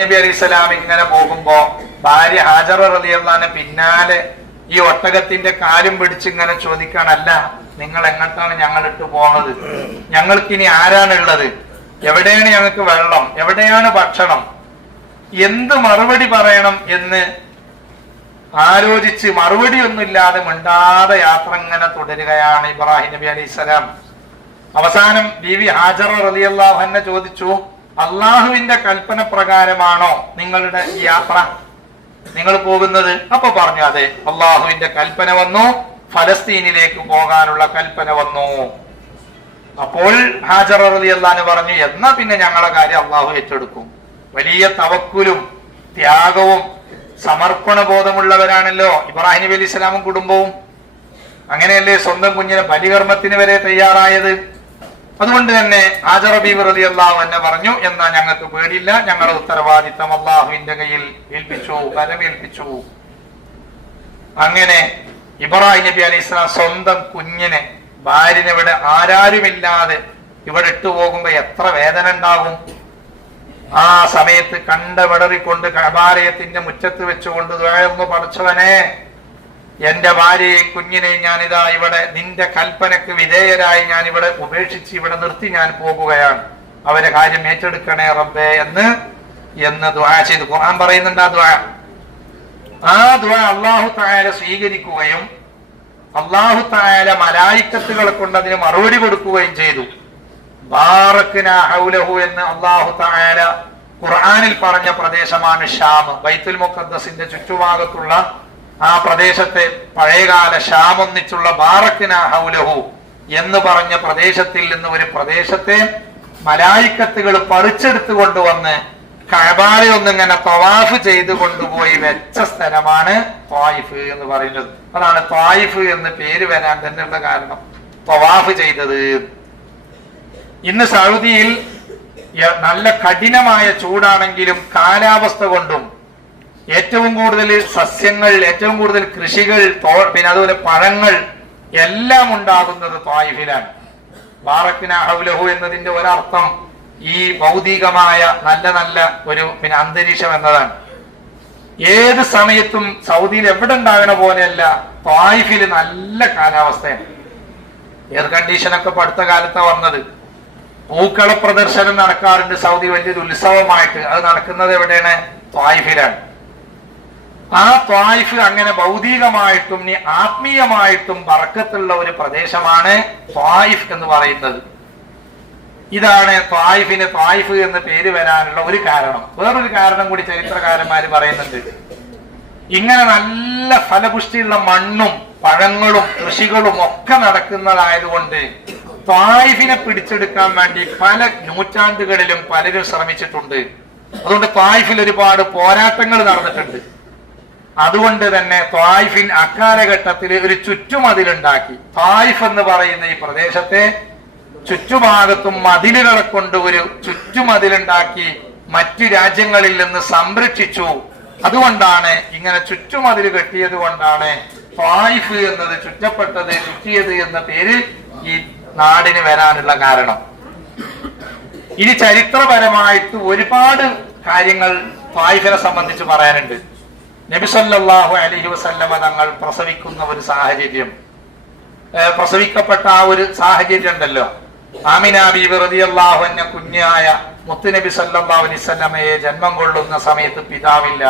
നബി അലൈഹി സ്വലാം ഇങ്ങനെ പോകുമ്പോ ഭാര്യ ഹാജറ റളിയല്ലാഹു പിന്നാലെ ഈ ഒട്ടകത്തിന്റെ കാലും പിടിച്ച് ഇങ്ങനെ ചോദിക്കാനല്ല, നിങ്ങൾ എങ്ങോട്ടാണ് ഞങ്ങൾ ഇട്ട് പോകുന്നത്? ഞങ്ങൾക്കിനി ആരാണുള്ളത്? എവിടെയാണ് ഞങ്ങൾക്ക് വെള്ളം? എവിടെയാണ് ഭക്ഷണം? എന്ത് മറുപടി പറയണം എന്ന് ആലോചിച്ച് മറുപടി ഒന്നുമില്ലാതെ മിണ്ടാതെ യാത്ര ഇങ്ങനെ തുടരുകയാണ് ഇബ്രാഹിം നബി അലൈഹി സ്വലാം. അവസാനം ബീവി ഹാജറ റളിയല്ലാഹു അൻഹ ചോദിച്ചു, അള്ളാഹുവിന്റെ കൽപ്പന പ്രകാരമാണോ നിങ്ങളുടെ ഈ യാത്ര, നിങ്ങൾ പോകുന്നത്? അപ്പൊ പറഞ്ഞു, അതെ, അള്ളാഹുവിന്റെ കൽപ്പന വന്നു, ഫലസ്തീനിലേക്ക് പോകാനുള്ള കൽപ്പന വന്നു. അപ്പോൾ ഹാജറ റളിയല്ലാഹു അൻഹ പറഞ്ഞു, എന്നാ പിന്നെ ഞങ്ങളുടെ കാര്യം അള്ളാഹു ഏറ്റെടുക്കും. വലിയ തവക്കുലും ത്യാഗവും സമർപ്പണ ബോധമുള്ളവരാണല്ലോ ഇബ്രാഹിം നബി അലൈഹി സ്വലാമും കുടുംബവും. അങ്ങനെയല്ലേ സ്വന്തം കുഞ്ഞിനെ ബലികർമ്മത്തിന് വരെ തയ്യാറായത്. അതുകൊണ്ട് തന്നെ ഹാജറ ബീവി റളിയല്ലാഹു അൻഹ പറഞ്ഞു, എന്നാ ഞങ്ങൾക്ക് പേടിയില്ല, ഞങ്ങളുടെ ഉത്തരവാദിത്തം അള്ളാഹുവിന്റെ കയ്യിൽ ഏൽപ്പിച്ചു, ഫലമേൽപ്പിച്ചു. അങ്ങനെ ഇബ്രാഹിം നബി അലൈഹി സ്വലാം സ്വന്തം കുഞ്ഞിനെ, ഭാര്യനെ ഇവിടെ ആരാരുമില്ലാതെ ഇവിടെ ഇട്ടുപോകുമ്പോ എത്ര വേദന ഉണ്ടാകും. ആ സമയത്ത് കണ്ടവിടറിക്കൊണ്ട് കഅബാലയത്തിന്റെ മുറ്റത്ത് വെച്ചുകൊണ്ട് ദുആ പഠിച്ചവനെ, എന്റെ ഭാര്യയെയും കുഞ്ഞിനെയും ഞാനിതാ ഇവിടെ നിന്റെ കൽപ്പനക്ക് വിധേയരായി ഞാൻ ഇവിടെ ഉപേക്ഷിച്ച് ഇവിടെ നിർത്തി ഞാൻ പോകുകയാണ്, അവരെ കാര്യം ഏറ്റെടുക്കണേ റബ്ബേ എന്ന് ദുആ ചെയ്തു. ഖുർആൻ പറയുന്നുണ്ട് ആ ദുആ അല്ലാഹു തആല സ്വീകരിക്കുകയും അല്ലാഹു തആല മലായിക്കത്തുകളെ കൊണ്ട് അതിന് മറുപടി കൊടുക്കുകയും ചെയ്തു. ബാറക്നാ ഹൗലഹു എന്ന് അല്ലാഹു തആല ഖുർആനിൽ പറഞ്ഞ പ്രദേശമാണ് ഷാം. ബൈത്തുൽ മുഖദ്ദസിന്റെ ചുറ്റുഭാഗത്തുള്ള ആ പ്രദേശത്തെ പഴയകാല ഷാം ഒന്നിച്ചുള്ള ബാറക്നാ ഹൗലഹു എന്ന് പറഞ്ഞ പ്രദേശത്തിൽ നിന്ന് ഒരു പ്രദേശത്തെ മലായിക്കത്തുകൾ പറിച്ചെടുത്തു കൊണ്ടുവന്ന് കഅബയെ ഒന്നിങ്ങനെ തവാഫ് ചെയ്ത് കൊണ്ടുപോയി വെച്ച സ്ഥലമാണ് ത്വായിഫ് എന്ന് പറയുന്നത്. അതാണ് ത്വായിഫ് എന്ന് പേര് വരാൻ തന്നെയുള്ള കാരണം, തവാഫ് ചെയ്തത്. ഇന്ന് സൗദിയിൽ നല്ല കഠിനമായ ചൂടാണെങ്കിലും കാലാവസ്ഥ കൊണ്ടും ഏറ്റവും കൂടുതൽ സസ്യങ്ങൾ, ഏറ്റവും കൂടുതൽ കൃഷികൾ, പിന്നെ അതുപോലെ പഴങ്ങൾ എല്ലാം ഉണ്ടാകുന്നത് ത്വായിഫിലാണ്. ബാറക്നാ ഹൗലഹു എന്നതിന്റെ ഒരർത്ഥം ഈ ഭൗതികമായ നല്ല നല്ല ഒരു പിന്നെ അന്തരീക്ഷം എന്നതാണ്. ഏത് സമയത്തും സൗദിയിൽ എവിടെ ഉണ്ടാകണ പോലെയല്ല, ത്വായിഫിൽ നല്ല കാലാവസ്ഥയാണ്. എയർ കണ്ടീഷനൊക്കെ ഇപ്പൊ അടുത്ത കാലത്താണ് വന്നത്. പൂക്കള പ്രദർശനം നടക്കാറുണ്ട് സൗദി, വലിയൊരു ഉത്സവമായിട്ട്. അത് നടക്കുന്നത് എവിടെയാണ്? ത്വായിഫിലാണ്. ആ ത്വായിഫ് അങ്ങനെ ഭൗതികമായിട്ടും ആത്മീയമായിട്ടും ബർക്കത്തുള്ള ഒരു പ്രദേശമാണ് ത്വായിഫ് എന്ന് പറയുന്നത്. ഇതാണ് ത്വായിഫിന് ത്വായിഫ് എന്ന് പേര് വരാനുള്ള ഒരു കാരണം. വേറൊരു കാരണം കൂടി ചരിത്രകാരന്മാര് പറയുന്നുണ്ട്. ഇങ്ങനെ നല്ല ഫലപുഷ്ടിയുള്ള മണ്ണും പഴങ്ങളും കൃഷികളും ഒക്കെ നടക്കുന്നതായതുകൊണ്ട് ത്വായിഫിനെ പിടിച്ചെടുക്കാൻ വേണ്ടി പല നൂറ്റാണ്ടുകളിലും പലരും ശ്രമിച്ചിട്ടുണ്ട്. അതുകൊണ്ട് ത്വായിഫിൽ ഒരുപാട് പോരാട്ടങ്ങൾ നടന്നിട്ടുണ്ട്. അതുകൊണ്ട് തന്നെ ത്വായിഫിൻ അക്കാലഘട്ടത്തിൽ ഒരു ചുറ്റുമതിലുണ്ടാക്കി. ത്വായിഫ് എന്ന് പറയുന്ന ഈ പ്രദേശത്തെ ചുറ്റുഭാഗത്തും മതിലുകളെ കൊണ്ട് ഒരു ചുറ്റുമതിലുണ്ടാക്കി മറ്റു രാജ്യങ്ങളിൽ നിന്ന് സംരക്ഷിച്ചു. അതുകൊണ്ടാണ് ഇങ്ങനെ ചുറ്റുമതിൽ കെട്ടിയത് കൊണ്ടാണ് ത്വായിഫ് എന്നത്, ചുറ്റപ്പെട്ടത്, ചുറ്റിയത് എന്ന പേര് ഈ നാടിന് വരാനുള്ള കാരണം. ഇനി ചരിത്രപരമായിട്ട് ഒരുപാട് കാര്യങ്ങൾ ത്വായിഫിനെ സംബന്ധിച്ച് പറയാനുണ്ട്. നബി സല്ലല്ലാഹു അലൈഹി വസല്ലമ തങ്ങൾ പ്രസവിക്കുന്ന ഒരു സാഹചര്യം, പ്രസവിക്കപ്പെട്ട ആ ഒരു സാഹചര്യം ഉണ്ടല്ലോ. ആമിന ബീവി റളിയല്ലാഹു അൻഹ കുഞ്ഞായ മുത്തുനബി സല്ലല്ലാഹു അലൈഹി വസല്ലമയെ ജന്മം കൊള്ളുന്ന സമയത്ത് പിതാവില്ല.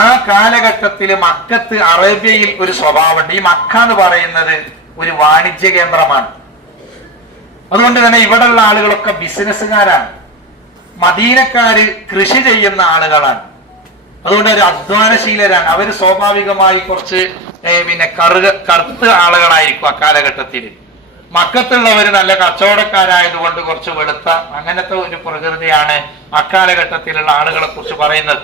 ആ കാലഘട്ടത്തിൽ മക്കത്ത്, അറേബ്യയിൽ ഒരു സ്വഭാവമുണ്ട്. ഈ മക്ക എന്ന് പറയുന്നത് ഒരു വാണിജ്യ കേന്ദ്രമാണ്. അതുകൊണ്ട് തന്നെ ഇവിടെയുള്ള ആളുകളൊക്കെ ബിസിനസ്സുകാരാണ്. മദീനക്കാര് കൃഷി ചെയ്യുന്ന ആളുകളാണ്. അതുകൊണ്ട് ഒരു അധ്വാനശീലരാണ്. അവര് സ്വാഭാവികമായി കുറച്ച് പിന്നെ കറുത്ത ആളുകളായിരിക്കും അക്കാലഘട്ടത്തിൽ. മക്കത്തുള്ളവര് നല്ല കച്ചവടക്കാരായതുകൊണ്ട് കുറച്ച് വെളുത്ത അങ്ങനത്തെ ഒരു പ്രകൃതിയാണ് അക്കാലഘട്ടത്തിലുള്ള ആളുകളെ കുറിച്ച് പറയുന്നത്.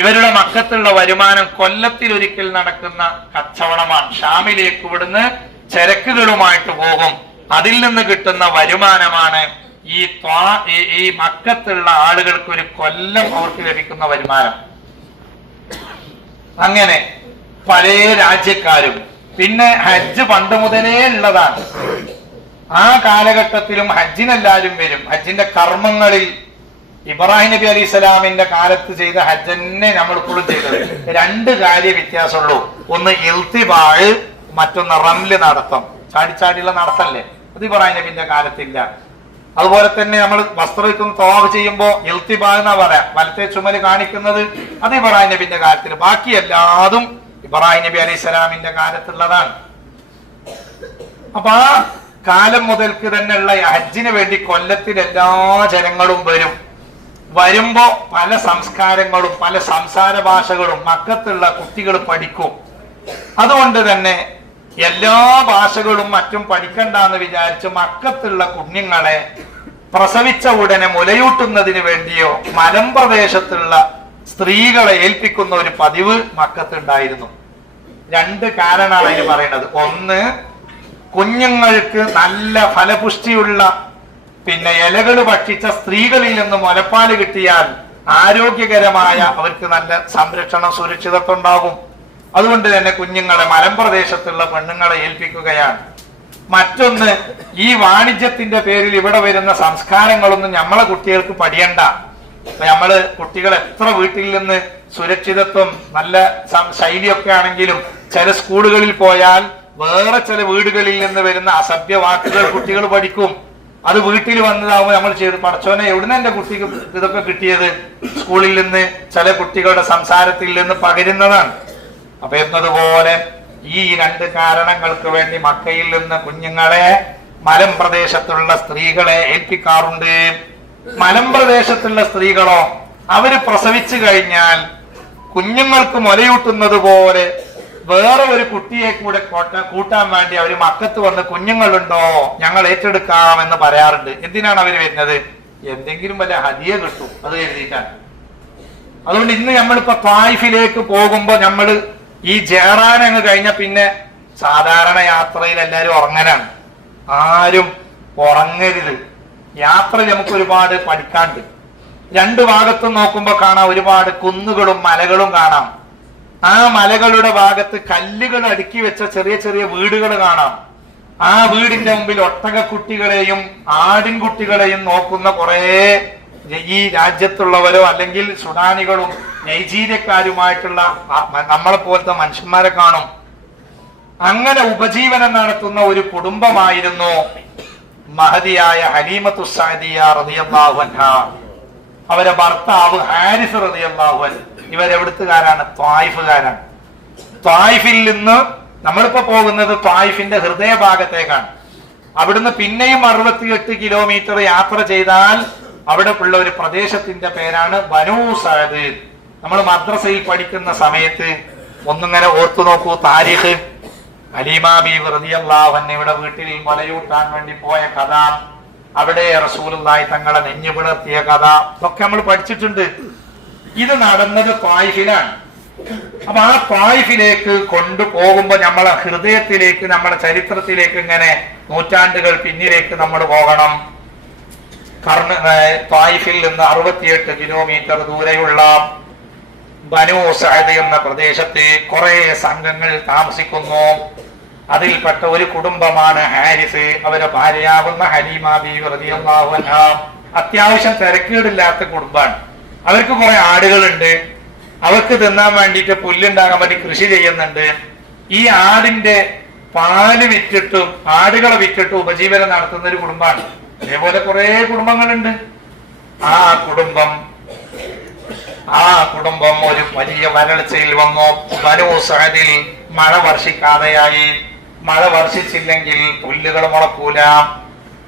ഇവരുടെ മക്കത്തുള്ള വരുമാനം കൊല്ലത്തിലൊരിക്കൽ നടക്കുന്ന കച്ചവടമാണ്. ഷാമിലേക്ക് ഇവിടുന്ന് ചരക്കുകളുമായിട്ട് പോകും. അതിൽ നിന്ന് കിട്ടുന്ന വരുമാനമാണ് ഈ മക്കത്തുള്ള ആളുകൾക്ക് ഒരു കൊല്ലം അവർക്ക് ലഭിക്കുന്ന വരുമാനം. അങ്ങനെ പല രാജ്യക്കാരും, പിന്നെ ഹജ്ജ് പണ്ട് മുതലേ ഉള്ളതാണ്. ആ കാലഘട്ടത്തിലും ഹജ്ജിനെല്ലാരും വരും. ഹജ്ജിന്റെ കർമ്മങ്ങളിൽ ഇബ്രാഹിം നബി അലൈഹി സ്വലാമിന്റെ കാലത്ത് ചെയ്ത ഹജ്ജന്നെ നമ്മൾ ഇപ്പോഴും ചെയ്തത്. രണ്ട് കാര്യ വ്യത്യാസമുള്ളൂ. ഒന്ന് ഇൽത്തിബാഴ്, മറ്റൊന്ന് റംല് നടത്തം. ചാടിച്ചാടിയുള്ള നടത്തല്ലേ, അത് ഇബ്രാഹിം നബിന്റെ കാലത്തില്ല. അതുപോലെ തന്നെ നമ്മൾ വസ്ത്രം തവാഫ് ചെയ്യുമ്പോൾ ഇൽത്തിബാ എന്നാ പറയാ, വലത്തെ ചുമല് കാണിക്കുന്നത്, അത് ഇബ്രാഹിം നബിന്റെ കാലത്തിൽ. ബാക്കി എല്ലാതും ഇബ്രാഹിം നബി അലൈഹി സ്വലാമിന്റെ കാലത്തുള്ളതാണ്. അപ്പൊ ആ കാലം മുതൽക്ക് തന്നെയുള്ള ഹജ്ജിന് വേണ്ടി കൊല്ലത്തിൽ എല്ലാ ജനങ്ങളും വരും. വരുമ്പോ പല സംസ്കാരങ്ങളും പല സംസാര ഭാഷകളും മക്കത്തുള്ള കുട്ടികൾ പഠിക്കും. അതുകൊണ്ട് തന്നെ എല്ലാ ഭാഷകളും മറ്റും പഠിക്കണ്ടെന്ന് വിചാരിച്ച് മക്കത്തുള്ള കുഞ്ഞുങ്ങളെ പ്രസവിച്ച ഉടനെ മുലയൂട്ടുന്നതിന് വേണ്ടിയോ മലമ്പ്രദേശത്തുള്ള സ്ത്രീകളെ ഏൽപ്പിക്കുന്ന ഒരു പതിവ് മക്കത്തുണ്ടായിരുന്നു. രണ്ട് കാരണമാണ് അതിന് പറയുന്നത്. ഒന്ന്, കുഞ്ഞുങ്ങൾക്ക് നല്ല ഫലപുഷ്ടിയുള്ള ഇലകൾ ഭക്ഷിച്ച സ്ത്രീകളിൽ നിന്ന് മുലപ്പാല് കിട്ടിയാൽ ആരോഗ്യകരമായ അവർക്ക് നല്ല സംരക്ഷണം സുരക്ഷിതത്വം ഉണ്ടാകും. അതുകൊണ്ട് തന്നെ കുഞ്ഞുങ്ങളെ മലമ്പ്രദേശത്തുള്ള പെണ്ണുങ്ങളെ ഏൽപ്പിക്കുകയാണ്. മറ്റൊന്ന്, ഈ വാണിജ്യത്തിന്റെ പേരിൽ ഇവിടെ വരുന്ന സംസ്കാരങ്ങളൊന്നും നമ്മളെ കുട്ടികൾക്ക് പഠിയണ്ട. നമ്മള് കുട്ടികൾ എത്ര വീട്ടിൽ നിന്ന് സുരക്ഷിതത്വം നല്ല ശൈലിയൊക്കെ ആണെങ്കിലും ചില സ്കൂളുകളിൽ പോയാൽ വേറെ ചില വീടുകളിൽ നിന്ന് വരുന്ന അസഭ്യ വാക്കുകൾ കുട്ടികൾ പഠിക്കും. അത് വീട്ടിൽ വന്നതാവുമ്പോൾ നമ്മൾ ചെയ്തു, പടച്ചോനെ എവിടുന്ന് എന്റെ കുട്ടിക്ക് ഇതൊക്കെ കിട്ടിയത്? സ്കൂളിൽ നിന്ന് ചില കുട്ടികളുടെ സംസാരത്തിൽ നിന്ന് പകരുന്നതാണ്. അപ്പൊ എന്നതുപോലെ ഈ രണ്ട് കാരണങ്ങൾക്ക് വേണ്ടി മക്കയിൽ നിന്ന് കുഞ്ഞുങ്ങളെ മലമ്പ്രദേശത്തുള്ള സ്ത്രീകളെ ഏൽപ്പിക്കാറുണ്ട്. മലമ്പ്രദേശത്തുള്ള സ്ത്രീകളോ അവര് പ്രസവിച്ചു കഴിഞ്ഞാൽ കുഞ്ഞുങ്ങൾക്ക് മുലയൂട്ടുന്നത് പോലെ വേറെ ഒരു കുട്ടിയെ കൂടെ കൂട്ടാൻ വേണ്ടി അവര് മക്കത്ത് വന്ന് കുഞ്ഞുങ്ങളുണ്ടോ ഞങ്ങൾ ഏറ്റെടുക്കാമെന്ന് പറയാറുണ്ട്. എന്തിനാണ് അവര് വരുന്നത്? എന്തെങ്കിലും വല്ല ഹദിയ കിട്ടും അത് കരുതിയിട്ടാണ്. അതുകൊണ്ട് ഇന്ന് നമ്മളിപ്പോ ത്വായിഫിലേക്ക് പോകുമ്പോ നമ്മള് ഈ ജെഹ്റാൻ അങ്ങ് കഴിഞ്ഞ പിന്നെ സാധാരണ യാത്രയിൽ എല്ലാരും ഉറങ്ങനാണ്. ആരും ഉറങ്ങരുത്. യാത്രയിൽ നമുക്ക് ഒരുപാട് പഠിക്കാണ്ട്. രണ്ടു ഭാഗത്തും നോക്കുമ്പോ കാണാം ഒരുപാട് കുന്നുകളും മലകളും കാണാം. ആ മലകളുടെ ഭാഗത്ത് കല്ലുകൾ അടുക്കി വെച്ച ചെറിയ ചെറിയ വീടുകൾ കാണാം. ആ വീടിന്റെ മുമ്പിൽ ഒട്ടകക്കുട്ടികളെയും ആടിൻകുട്ടികളെയും നോക്കുന്ന കുറെ ഈ രാജ്യത്തുള്ളവരോ അല്ലെങ്കിൽ സുഡാനികളും നൈജീരിയക്കാരുമായിട്ടുള്ള നമ്മളെ പോലത്തെ മനുഷ്യന്മാരെ കാണും. അങ്ങനെ ഉപജീവനം നടത്തുന്ന ഒരു കുടുംബമായിരുന്നു മഹദിയായ ഹലീമത്തു സഅദിയ റളിയല്ലാഹു അൻഹാ. അവരെ ഭർത്താവ് ഹാരിസ് റളിയല്ലാഹു അൻഹു. ഇവരെവിടുത്തുകാരാണ്? ത്വായിഫുകാരാണ്. ത്വായിഫിൽ നിന്ന് നമ്മളിപ്പോ പോകുന്നത് ത്വായിഫിന്റെ ഹൃദയഭാഗത്തേക്കാണ്. അവിടുന്ന് പിന്നെയും 68 കിലോമീറ്റർ യാത്ര ചെയ്താൽ അവിടെ ഉള്ള ഒരു പ്രദേശത്തിന്റെ പേരാണ് ബനൂ സഅദ്. നമ്മൾ മദ്രസയിൽ പഠിക്കുന്ന സമയത്ത് ഒന്നിങ്ങനെ ഓർത്തു നോക്കൂ താരീഖ്. ഹലീമ ബീവി റളിയല്ലാഹു അൻഹയുടെ വീട്ടിൽ മുലയൂട്ടാൻ വേണ്ടി പോയ കഥ, അവിടെ റസൂലുള്ളാഹി തങ്ങളെ നെഞ്ഞു പിളർത്തിയ കഥ, ഇതൊക്കെ നമ്മൾ പഠിച്ചിട്ടുണ്ട്. ഇത് നടന്നത് ത്വായിഫിലാണ്. അപ്പൊ ആ ത്വായിഫിലേക്ക് കൊണ്ടുപോകുമ്പോ നമ്മളെ ഹൃദയത്തിലേക്ക് നമ്മളെ ചരിത്രത്തിലേക്ക് ഇങ്ങനെ നൂറ്റാണ്ടുകൾ പിന്നിലേക്ക് നമ്മൾ പോകണം. ത്വായിഫിൽ നിന്ന് 68 കിലോമീറ്റർ ദൂരെയുള്ള ബനൂ സഅദ് എന്ന പ്രദേശത്ത് കുറെ സംഘങ്ങൾ താമസിക്കുന്നു. അതിൽപ്പെട്ട ഒരു കുടുംബമാണ് ഹാരിസ്. അവരെ ഭാര്യയാകുന്ന ഹലീമ ബീവി റളിയല്ലാഹു അൻഹാ. അത്യാവശ്യം തിരക്കേടില്ലാത്ത കുടുംബമാണ്. അവർക്ക് കുറെ ആടുകളുണ്ട്. അവർക്ക് തിന്നാൻ വേണ്ടിയിട്ട് പുല്ലുണ്ടാകാൻ വേണ്ടി കൃഷി ചെയ്യുന്നുണ്ട്. ഈ ആടിന്റെ പാല് വിറ്റിട്ടും ആടുകളെ വിറ്റിട്ടും ഉപജീവനം നടത്തുന്ന ഒരു കുടുംബമാണ്. അതേപോലെ കുറെ കുടുംബങ്ങളുണ്ട്. ആ കുടുംബം ഒരു വലിയ വരൾച്ചയിൽ വന്നു. ബനൂ സഅദിൽ മഴ വർഷിക്കാതെയായി. മഴ വർഷിച്ചില്ലെങ്കിൽ പുല്ലുകൾ മുളക്കൂല.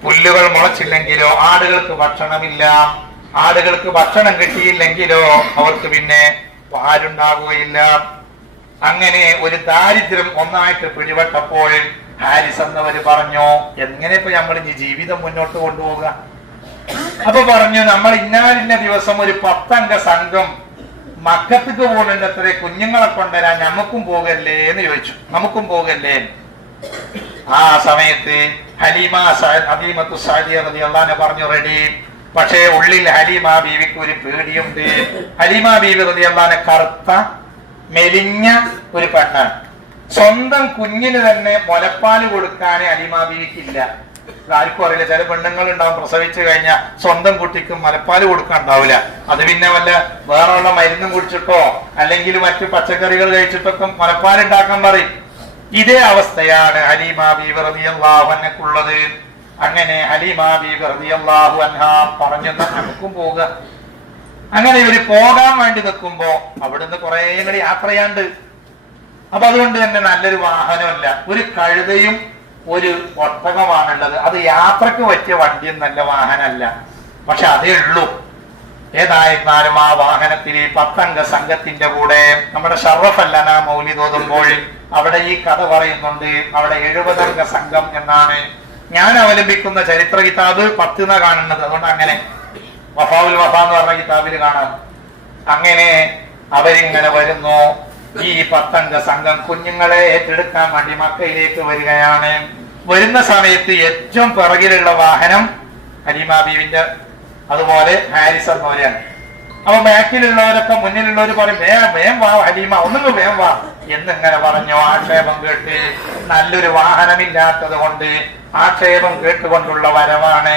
പുല്ലുകൾ മുളച്ചില്ലെങ്കിലോ ആടുകൾക്ക് ഭക്ഷണമില്ല. ആടുകൾക്ക് ഭക്ഷണം കിട്ടിയില്ലെങ്കിലോ അവർക്ക് പിന്നെ പാലുണ്ടാകുകയില്ല. അങ്ങനെ ഒരു ദാരിദ്ര്യം ഒന്നായിട്ട് പിടിപെട്ടപ്പോൾ ഹാരിസ് എന്നവര് പറഞ്ഞു, എങ്ങനെ ഇപ്പൊ നമ്മൾ ഈ ജീവിതം മുന്നോട്ട് കൊണ്ടുപോകുക? അപ്പൊ പറഞ്ഞു, നമ്മൾ ഇന്നാലിന്ന ദിവസം ഒരു 10 അംഗ സംഘം മക്കത്തേക്ക് പോകുന്നുണ്ട്, അത്ര കുഞ്ഞുങ്ങളെ കൊണ്ടുവരാൻ നമുക്കും പോകല്ലേ എന്ന് ചോദിച്ചു. നമുക്കും പോകല്ലേ? ആ സമയത്ത് ഹലീമത്തു സഅദിയ റളിയല്ലാഹു അൻഹ പറഞ്ഞു റെഡി. പക്ഷേ ഉള്ളിൽ ഹലീമ ബീവിക്ക് ഒരു പേടിയുണ്ട്. ഹലീമ ബീവി റളിയല്ലാഹു അൻഹ കറുത്ത മെലിഞ്ഞ ഒരു പെണ്ണാണ്. സ്വന്തം കുഞ്ഞിന് തന്നെ മുലപ്പാല് കൊടുക്കാൻ ഹലീമ ബീവിക്കില്ല. ആർക്കും അറിയില്ല. ചില പെണ്ണുങ്ങൾ ഉണ്ടാവും പ്രസവിച്ചു കഴിഞ്ഞാൽ സ്വന്തം കുട്ടിക്ക് മുലപ്പാല് കൊടുക്കാൻ ഉണ്ടാവില്ല. അത് പിന്നെ വല്ല വേറെയുള്ള മരുന്നും കുടിച്ചിട്ടോ അല്ലെങ്കിൽ മറ്റു പച്ചക്കറികൾ കഴിച്ചിട്ടൊക്കെ മുലപ്പാൽ ഉണ്ടാക്കാൻ പറയും. ഇതേ അവസ്ഥയാണ് ഹലീമ ബീവി റളിയല്ലാഹു അൻഹക്കുള്ളത്. അങ്ങനെ ഹലീമ ബീവി റളിയല്ലാഹു അൻഹ പറഞ്ഞു നമുക്കും പോവുക. അങ്ങനെ ഇവര് പോകാൻ വേണ്ടി നിൽക്കുമ്പോ അവിടുന്ന് കുറെ കൂടി യാത്ര ചെയ്യാണ്ട്. അപ്പൊ അതുകൊണ്ട് തന്നെ നല്ലൊരു വാഹനമല്ല, ഒരു കഴുതയും ഒരു ഒട്ടകമാണുള്ളത്. അത് യാത്രക്ക് പറ്റിയ വണ്ടിയും നല്ല വാഹനമല്ല. പക്ഷെ അതേ ഉള്ളൂ. ഏതായിരുന്നാലും ആ വാഹനത്തിൽ 10 അംഗ സംഘത്തിന്റെ കൂടെ നമ്മുടെ ഷറഫല്ലന മൗലിദ് ഓതുമ്പോൾ അവിടെ ഈ കഥ പറയുന്നുണ്ട്. അവിടെ 70 അംഗ സംഘം എന്നാണ് ഞാൻ അവലംബിക്കുന്ന ചരിത്ര കിതാബ് 10 കാണുന്നത്. അതുകൊണ്ട് അങ്ങനെ വഫാവുൽ വഫ എന്ന് പറഞ്ഞ കിതാബിൽ കാണാം. അങ്ങനെ അവരിങ്ങനെ വരുന്നു. ഈ 10 അംഗ സംഘം കുഞ്ഞുങ്ങളെ ഏറ്റെടുക്കാൻ വേണ്ടി മക്കയിലേക്ക് വരികയാണ്. വരുന്ന സമയത്ത് ഏറ്റവും പിറകിലുള്ള വാഹനം ഹലീമ ബീവിന്റെ അതുപോലെ ഹാരിസ് എന്നവരെയാണ്. അപ്പൊ ബാക്കിലുള്ളവരൊക്കെ മുന്നിലുള്ളവർ പറയും വേം വാ ഹലീമ, ഒന്നും വേം വാ എന്നിങ്ങനെ പറഞ്ഞു. ആക്ഷേപം കേട്ട് നല്ലൊരു വാഹനമില്ലാത്തത് കൊണ്ട് ആക്ഷേപം കേട്ടുകൊണ്ടുള്ള വരവാണ്.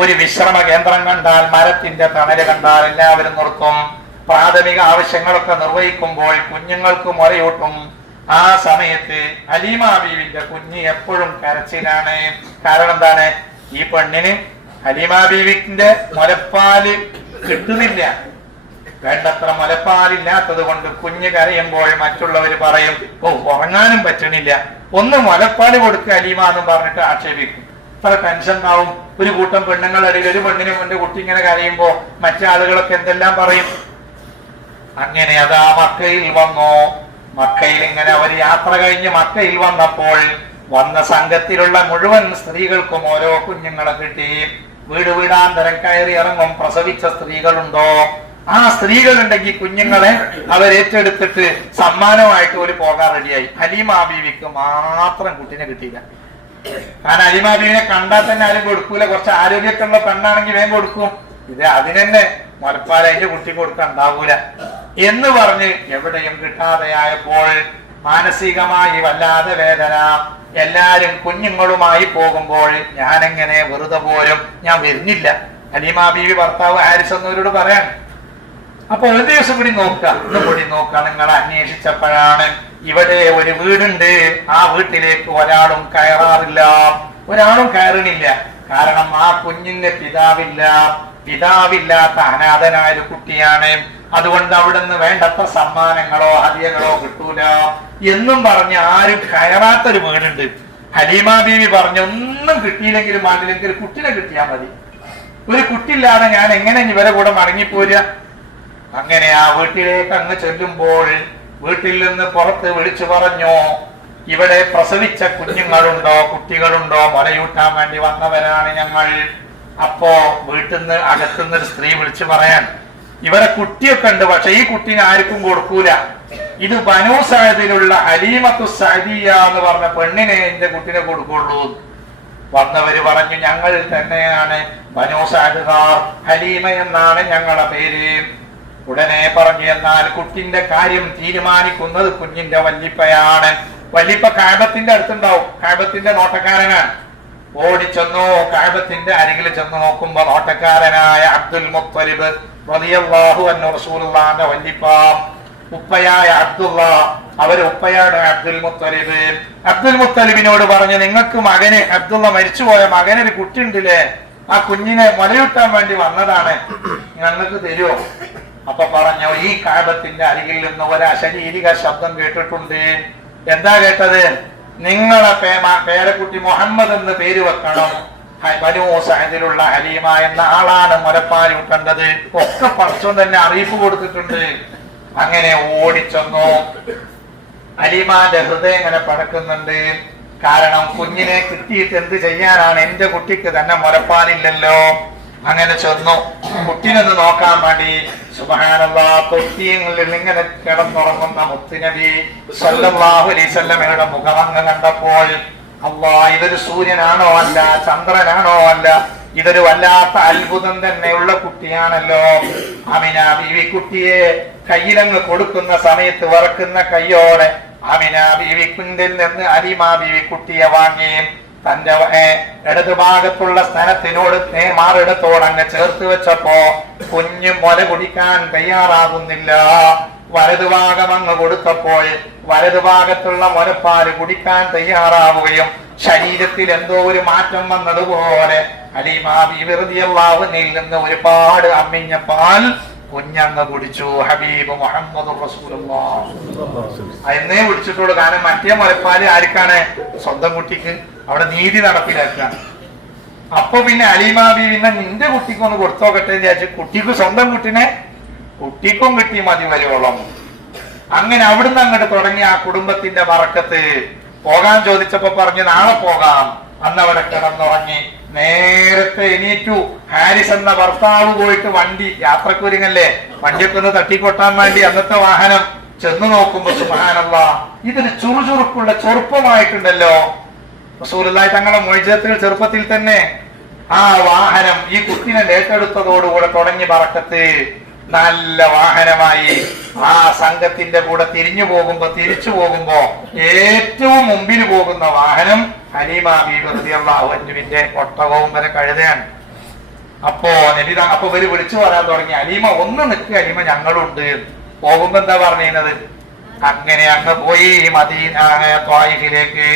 ഒരു വിശ്രമ കേന്ദ്രം കണ്ടാൽ, മരത്തിന്റെ തണല് കണ്ടാൽ എല്ലാവരും നിർത്തും. പ്രാഥമിക ആവശ്യങ്ങളൊക്കെ നിർവഹിക്കുമ്പോൾ കുഞ്ഞുങ്ങൾക്ക് മുറയൂട്ടും. ആ സമയത്ത് ഹലീമ ബീവിന്റെ കുഞ്ഞ് എപ്പോഴും കരച്ചിലാണ്. കാരണം എന്താണ്? ഈ പെണ്ണിന് ഹലീമ ബീവിന്റെ മുലപ്പാല് കിട്ടുന്നില്ല. വേണ്ടത്ര മുലപ്പാലില്ലാത്തത് കൊണ്ട് കുഞ്ഞ് കരയുമ്പോൾ മറ്റുള്ളവർ പറയും ഉറങ്ങാനും പറ്റണില്ല, ഒന്ന് മുലപ്പാല് കൊടുക്കുക ഹലീമ എന്നും പറഞ്ഞിട്ട് ആക്ഷേപിക്കും. അത്ര ടെൻഷൻ ഉണ്ടാവും. ഒരു കൂട്ടം പെണ്ണുങ്ങളിടയിൽ ഒരു പെണ്ണിനും എന്റെ കുട്ടി ഇങ്ങനെ കരയുമ്പോ മറ്റു ആളുകളൊക്കെ എന്തെല്ലാം പറയും. അങ്ങനെ അതാ മക്കയിൽ വന്നു. മക്കയിൽ ഇങ്ങനെ അവർ യാത്ര കഴിഞ്ഞ് മക്കയിൽ വന്നപ്പോൾ വന്ന സംഘത്തിലുള്ള മുഴുവൻ സ്ത്രീകൾക്കും ഓരോ കുഞ്ഞുങ്ങളെ കിട്ടി. വീട് വീടാന്തരം കയറി ഇറങ്ങും. പ്രസവിച്ച സ്ത്രീകളുണ്ടോ ആ സ്ത്രീകളുണ്ടെങ്കിൽ കുഞ്ഞുങ്ങളെ അവരേറ്റെടുത്തിട്ട് സമ്മാനമായിട്ട് ഒരു പോകാൻ റെഡിയായി. ഹലീമ ബീവിക്ക് മാത്രം കുട്ടിനെ കിട്ടിയില്ല. കാരണം ഹലീമ ബീവിനെ കണ്ടാൽ തന്നെ ആരും കൊടുക്കൂല. കുറച്ച് ആരോഗ്യമൊക്കെ ഉള്ള പെണ്ണാണെങ്കിൽ വേഗം കൊടുക്കും. ഇത് അതിനെന്നെ മുലപ്പാൽ അതിന്റെ കുട്ടിക്ക് കൊടുക്കാൻ ഉണ്ടാവൂല എന്ന് പറഞ്ഞ് എവിടെയും കിട്ടാതെയായപ്പോൾ മാനസികമായി വല്ലാതെ വേദന. എല്ലാരും കുഞ്ഞുങ്ങളുമായി പോകുമ്പോൾ ഞാനെങ്ങനെ വെറുതെ പോരും, ഞാൻ വരുന്നില്ല. ഹലീമ ബീവി ഭർത്താവ് ഹാരിസ് എന്നവരോട് പറയാൻ. അപ്പൊ ഒരു ദിവസം കൂടി നോക്കുക, ഇന്ന് കൂടി നോക്കുക. നിങ്ങൾ അന്വേഷിച്ചപ്പോഴാണ് ഇവിടെ ഒരു വീടുണ്ട്, ആ വീട്ടിലേക്ക് ഒരാളും കയറാറില്ല, ഒരാളും കയറണില്ല. കാരണം ആ കുഞ്ഞിന്റെ പിതാവില്ലാത്ത അനാഥനായ ഒരു കുട്ടിയാണ്. അതുകൊണ്ട് അവിടുന്ന് വേണ്ടത്ര സമ്മാനങ്ങളോ ഹദിയകളോ കിട്ടൂല എന്നും പറഞ്ഞ് ആരും കയറാത്തൊരു വീടുണ്ട്. ഹലീമ ബീവി പറഞ്ഞു ഒന്നും കിട്ടിയില്ലെങ്കിലും ആണ്ടിലെങ്കിലും കുട്ടിനെ കിട്ടിയാൽ മതി. ഒരു കുട്ടിയില്ലാതെ ഞാൻ എങ്ങനെ ഇവരെ കൂടെ മടങ്ങിപ്പോരുക? അങ്ങനെ ആ വീട്ടിലേക്ക് അങ്ങ് ചെല്ലുമ്പോൾ വീട്ടിൽ നിന്ന് പുറത്ത് വിളിച്ചു പറഞ്ഞു, ഇവിടെ പ്രസവിച്ച കുഞ്ഞുങ്ങളുണ്ടോ, കുട്ടികളുണ്ടോ, മുലയൂട്ടാൻ വേണ്ടി വന്നവരാണ് ഞങ്ങൾ. അപ്പോ വീട്ടിൽ നിന്ന് അകത്തുനിന്ന് ഒരു സ്ത്രീ വിളിച്ചു പറയാൻ, ഇവരെ കുട്ടിയൊക്കെ ഉണ്ട്, പക്ഷെ ഈ കുട്ടീനെ ആർക്കും കൊടുക്കൂല. ഇത് ബനൂ സഅദിലുള്ള ഹലീമത്തു സഅദിയ എന്ന് പറഞ്ഞ പെണ്ണിനെ എന്റെ കുട്ടിനെ കൊടുക്കുള്ളൂ. വന്നവര് പറഞ്ഞു ഞങ്ങൾ തന്നെയാണ് ബനൂ സഅദുകാർ, ഹലീമ എന്നാണ് ഞങ്ങളുടെ പേര്. ഉടനെ പറഞ്ഞു എന്നാൽ കുട്ടിന്റെ കാര്യം തീരുമാനിക്കുന്നത് കുഞ്ഞിന്റെ വല്ലിപ്പയാണ്. വല്ലിപ്പ കഅബത്തിന്റെ അടുത്തുണ്ടാവും, കഅബത്തിന്റെ നോട്ടക്കാരനാണ്. ഓടിച്ചെന്നു കഅബത്തിന്റെ അരികിൽ ചെന്ന് നോക്കുമ്പോ നോട്ടക്കാരനായ അബ്ദുൽ മുത്തലിബ് റളിയല്ലാഹു അൻഹു റസൂലുള്ളാഹിന്റെ വല്ലിപ്പ, ഉപ്പയായ അബ്ദുള്ള, അവര് ഉപ്പയാണ് അബ്ദുൽ മുത്തലിബ്. അബ്ദുൽ മുത്തലിബിനോട് പറഞ്ഞു നിങ്ങൾക്ക് മകന് അബ്ദുള്ള മരിച്ചുപോയ മകനൊരു കുട്ടി ഉണ്ടില്ലേ, ആ കുഞ്ഞിനെ മുലയൂട്ടാൻ വേണ്ടി വന്നതാണ്, ഞങ്ങൾക്ക് തരുമോ? അപ്പൊ പറഞ്ഞു ഈ കഅബത്തിന്റെ അരികിൽ നിന്ന് ഒരു അശരീരിക ശബ്ദം കേട്ടിട്ടുണ്ട്. എന്താ കേട്ടത്? നിങ്ങളെ പേരക്കുട്ടി മുഹമ്മദ് എന്ന് പേര് വെക്കണം, ബനൂ സഅദിലുള്ള ഹലീമ എന്ന ആളാണ് മുലപ്പാലൂട്ടേണ്ടത്. ഒക്കെ പടച്ചോൻ തന്നെ അറിയിപ്പ് കൊടുത്തിട്ടുണ്ട്. അങ്ങനെ ഓടിച്ചെന്നു. ഹലീമാന്റെ ഹൃദയം ഇങ്ങനെ പടക്കുന്നുണ്ട്. കാരണം കുഞ്ഞിനെ കിട്ടിയിട്ട് എന്ത് ചെയ്യാനാണ്, എന്റെ കുട്ടിക്ക് തന്നെ മുലപ്പാലില്ലല്ലോ. അങ്ങനെ ചെന്നു കുട്ടീനൊന്ന് നോക്കാൻ വേണ്ടി. സുബ്ഹാനല്ലാഹ്, തൊട്ടിയിൽ ഇങ്ങനെ കിടന്നുറങ്ങുന്ന മുത്തുനബി സല്ലല്ലാഹു അലൈഹി വസല്ലമയുടെ മുഖം അങ്ങ് കണ്ടപ്പോൾ അല്ലാഹ്, ഇതൊരു സൂര്യനാണോ അല്ല, ചന്ദ്രനാണോ അല്ല, ഇതൊരു വല്ലാത്ത അത്ഭുതം തന്നെയുള്ള കുട്ടിയാണല്ലോ. ആമിന ബീവി കുട്ടിയെ കയ്യിലങ്ങ് കൊടുക്കുന്ന സമയത്ത് വിറക്കുന്ന കയ്യോടെ ആമിന ബീവി കുണ്ടിൽ നിന്ന് ഹലീമ ബീവി കുട്ടിയെ വാങ്ങി തന്റെ ഇടതുഭാഗത്തുള്ള സ്ഥലത്തിനോട് മാറിടത്തോട് അങ്ങ് ചേർത്ത് വെച്ചപ്പോ കുഞ്ഞ് മുല കുടിക്കാൻ തയ്യാറാകുന്നില്ല. വലതുഭാഗം അങ്ങ് കൊടുത്തപ്പോൾ വലതുഭാഗത്തുള്ള മുലപ്പാല് കുടിക്കാൻ തയ്യാറാവുകയും ശരീരത്തിൽ എന്തോ ഒരു മാറ്റം വന്നതുപോലെ ഹലീമ ബീവി റളിയല്ലാഹു അൻഹയിൽ നിന്ന് ഒരുപാട് അമ്മിഞ്ഞ പാൽ കുഞ്ഞങ്ങ് കുടിച്ചു. ഹബീബ് മുഹമ്മദ് റസൂലുള്ളാഹി എന്നേ കുടിച്ചിട്ടുള്ളൂ. കാരണം മറ്റേ മുലപ്പാല് ആർക്കാണ്? സ്വന്തം കുട്ടിക്ക്. അവിടെ നീതി നടപ്പിലാക്കാൻ. അപ്പൊ പിന്നെ ഹലീമ ബീവിനെ നിന്റെ കുട്ടിക്കൊന്ന് കൊടുത്തോക്കട്ടെ എന്ന് വിചാരിച്ചു. കുട്ടിക്ക് സ്വന്തം കുട്ടിക്കും കിട്ടി മതി വരുവോളം. അങ്ങനെ അവിടുന്ന് അങ്ങോട്ട് തുടങ്ങി ആ കുടുംബത്തിന്റെ ബറക്കത്ത്. പോകാൻ ചോദിച്ചപ്പോ പറഞ്ഞു നാളെ പോകാം. അന്ന് അവിടെ കിടന്നുറങ്ങി. നേരത്തെ എണീറ്റു. ഹാരിസ് എന്ന ഭർത്താവ് പോയിട്ട് വണ്ടി യാത്രക്കൊരുങ്ങല്ലേ, വണ്ടിയൊക്കെ ഒന്ന് തട്ടിക്കൊട്ടാൻ വേണ്ടി അന്നത്തെ വാഹനം ചെന്ന് നോക്കുമ്പോ സുബ്ഹാനല്ലാഹ് ഇതൊരു ചുറുചുറുക്കുള്ള ചെറുപ്പമായിട്ടുണ്ടല്ലോ. റസൂലുള്ളാഹി തങ്ങളുടെ മുഅ്ജിസത്തുകൾ ചെറുപ്പത്തിൽ തന്നെ ആ വാഹനം ഈ കുട്ടിനെ ഏറ്റെടുത്തതോടുകൂടെ തുടങ്ങി ബറക്കത്ത്. നല്ല വാഹനമായി ആ സംഘത്തിന്റെ കൂടെ തിരിച്ചു പോകുമ്പോ ഏറ്റവും മുമ്പിൽ പോകുന്ന വാഹനം ഹലീമ ബീവി റളിയല്ലാഹു അൻഹുവിന്റെ ഒട്ടകവും വരെ കഴുതയാണ്. അപ്പോ ഇവര് വിളിച്ചു പറയാൻ തുടങ്ങി, ഹലീമ ഒന്ന് നിൽക്കുക, ഹലീമ ഞങ്ങളുണ്ട്. പോകുമ്പോ എന്താ പറഞ്ഞത്? അങ്ങനെ അങ്ങ് പോയി മദീന ത്വായിഫിലേക്ക്.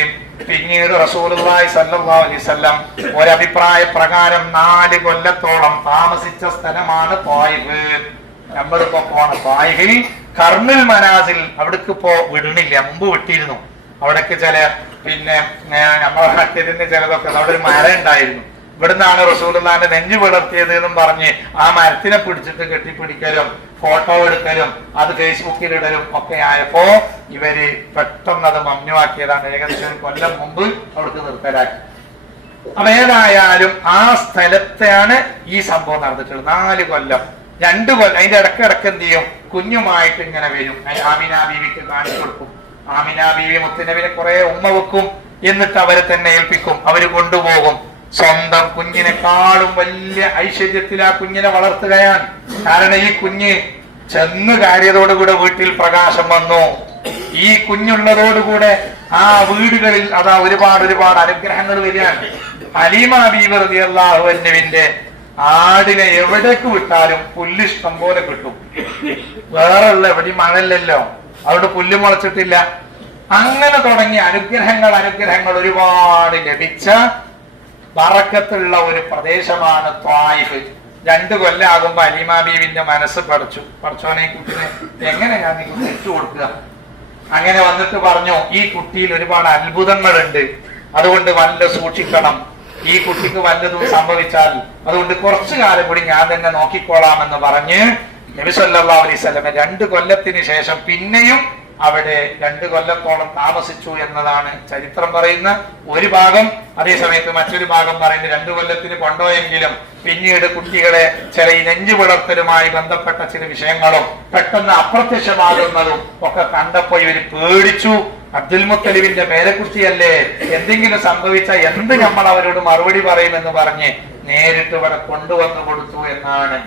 പിന്നീട് റസൂലുള്ളാഹി സ്വല്ലല്ലാഹു അലൈഹി വസല്ലം ഒരഭിപ്രായ പ്രകാരം 4 കൊല്ലത്തോളം താമസിച്ച സ്ഥലമാണ് ത്വായിഫ്. നമ്മളിപ്പോ പോണ ത്വായിഫിൽ കർണുൽ മനാസിൽ അവിടേക്ക് ഇപ്പോ വിടണില്ല, മുമ്പ് വിട്ടിരുന്നു. അവിടേക്ക് ചില നമ്മളെ നാട്ടിലിന് ചിലതൊക്കെ അവിടെ ഒരു മരം ഉണ്ടായിരുന്നു. ഇവിടുന്നാണ് റസൂലുള്ളാഹിന്റെ നെഞ്ചു വിളർത്തിയത് എന്നും പറഞ്ഞ് ആ മരത്തിനെ പിടിച്ചിട്ട് കെട്ടിപ്പിടിക്കലും ഫോട്ടോ എടുക്കലും അത് ഫേസ്ബുക്കിൽ ഇടലും ഒക്കെ ആയപ്പോ ഇവര് പെട്ടെന്ന് അത് മമ്നുവാക്കിയതാണ്. ഏകദേശം 1 കൊല്ലം മുമ്പ് അവിടേക്ക് നിർത്തലാക്കി. അപ്പൊ ഏതായാലും ആ സ്ഥലത്താണ് ഈ സംഭവം നടന്നിട്ടുള്ളത്. 4 കൊല്ലം 2 കൊല്ലം. അതിന്റെ ഇടക്കിടക്ക് എന്ത് ചെയ്യും? കുഞ്ഞുമായിട്ട് ഇങ്ങനെ വരും. ആമിന ബീവിക്ക് കാണിച്ചു കൊടുക്കും. ആമിന ബീവി മുത്തുനബിനെ കുറെ ഉമ്മ വെക്കും. എന്നിട്ട് അവരെ തന്നെ ഏൽപ്പിക്കും. അവര് കൊണ്ടുപോകും. സ്വന്തം കുഞ്ഞിനെക്കാളും വലിയ ഐശ്വര്യത്തിൽ ആ കുഞ്ഞിനെ വളർത്തുകയാണ്. കാരണം ഈ കുഞ്ഞ് ചെന്ന് കാര്യതോടുകൂടെ വീട്ടിൽ പ്രകാശം വന്നു. ഈ കുഞ്ഞുള്ളതോടുകൂടെ ആ വീടുകളിൽ അതാ ഒരുപാട് അനുഗ്രഹങ്ങൾ വരികയാണ്. ഹലീമ ബീവി റളിയല്ലാഹു അൻഹുവിന്റെ ആടിനെ എവിടേക്ക് വിട്ടാലും പുല്ലിഷ്ടം പോലെ കിട്ടും. വേറെ എവിടെയും മഴയില്ലല്ലോ, അവിടെ പുല്ല് മുളച്ചിട്ടില്ല. അങ്ങനെ തുടങ്ങിയ അനുഗ്രഹങ്ങൾ ഒരുപാട് ലഭിച്ച ബറക്കത്തുള്ള ഒരു പ്രദേശമാണ് ത്വായിഫ്. 2 കൊല്ലം ആകുമ്പോ ഹലീമ ബീവിന്റെ മനസ്സ് പഠിച്ചോനെ കുട്ടിനെ എങ്ങനെ ഞാൻ ഇട്ടു കൊടുക്കുക. അങ്ങനെ വന്നിട്ട് പറഞ്ഞു, ഈ കുട്ടിയിൽ ഒരുപാട് അത്ഭുതങ്ങളുണ്ട്, അതുകൊണ്ട് വല്ല സൂക്ഷിക്കണം. ഈ കുട്ടിക്ക് വല്ലതും സംഭവിച്ചാൽ അതുകൊണ്ട് കുറച്ചു കാലം കൂടി ഞാൻ തന്നെ നോക്കിക്കോളാമെന്ന് പറഞ്ഞ് നബി സല്ലല്ലാഹു അലൈഹി വസല്ലം 2 കൊല്ലത്തിന് ശേഷം പിന്നെയും അവിടെ 2 കൊല്ലത്തോളം താമസിച്ചു എന്നതാണ് ചരിത്രം പറയുന്ന ഒരു ഭാഗം. അതേസമയത്ത് മറ്റൊരു ഭാഗം പറയുന്നത് 2 കൊല്ലത്തിന് കൊണ്ടുപോയെങ്കിലും പിന്നീട് കുട്ടികളെ ചില ഈ നെഞ്ചു പുലർത്തലുമായി ബന്ധപ്പെട്ട ചില വിഷയങ്ങളും പെട്ടെന്ന് അപ്രത്യക്ഷമാകുന്നതും ഒക്കെ കണ്ടപ്പോ ഇവര് പേടിച്ചു. അബ്ദുൽ മുത്തലിബിന്റെ പേരക്കുട്ടിയല്ലേ, എന്തെങ്കിലും സംഭവിച്ച എന്ത് നമ്മൾ അവരോട് മറുപടി പറയുമെന്ന് പറഞ്ഞ് നേരിട്ട് ഇവിടെ കൊണ്ടുവന്നു കൊടുത്തു എന്നാണ്.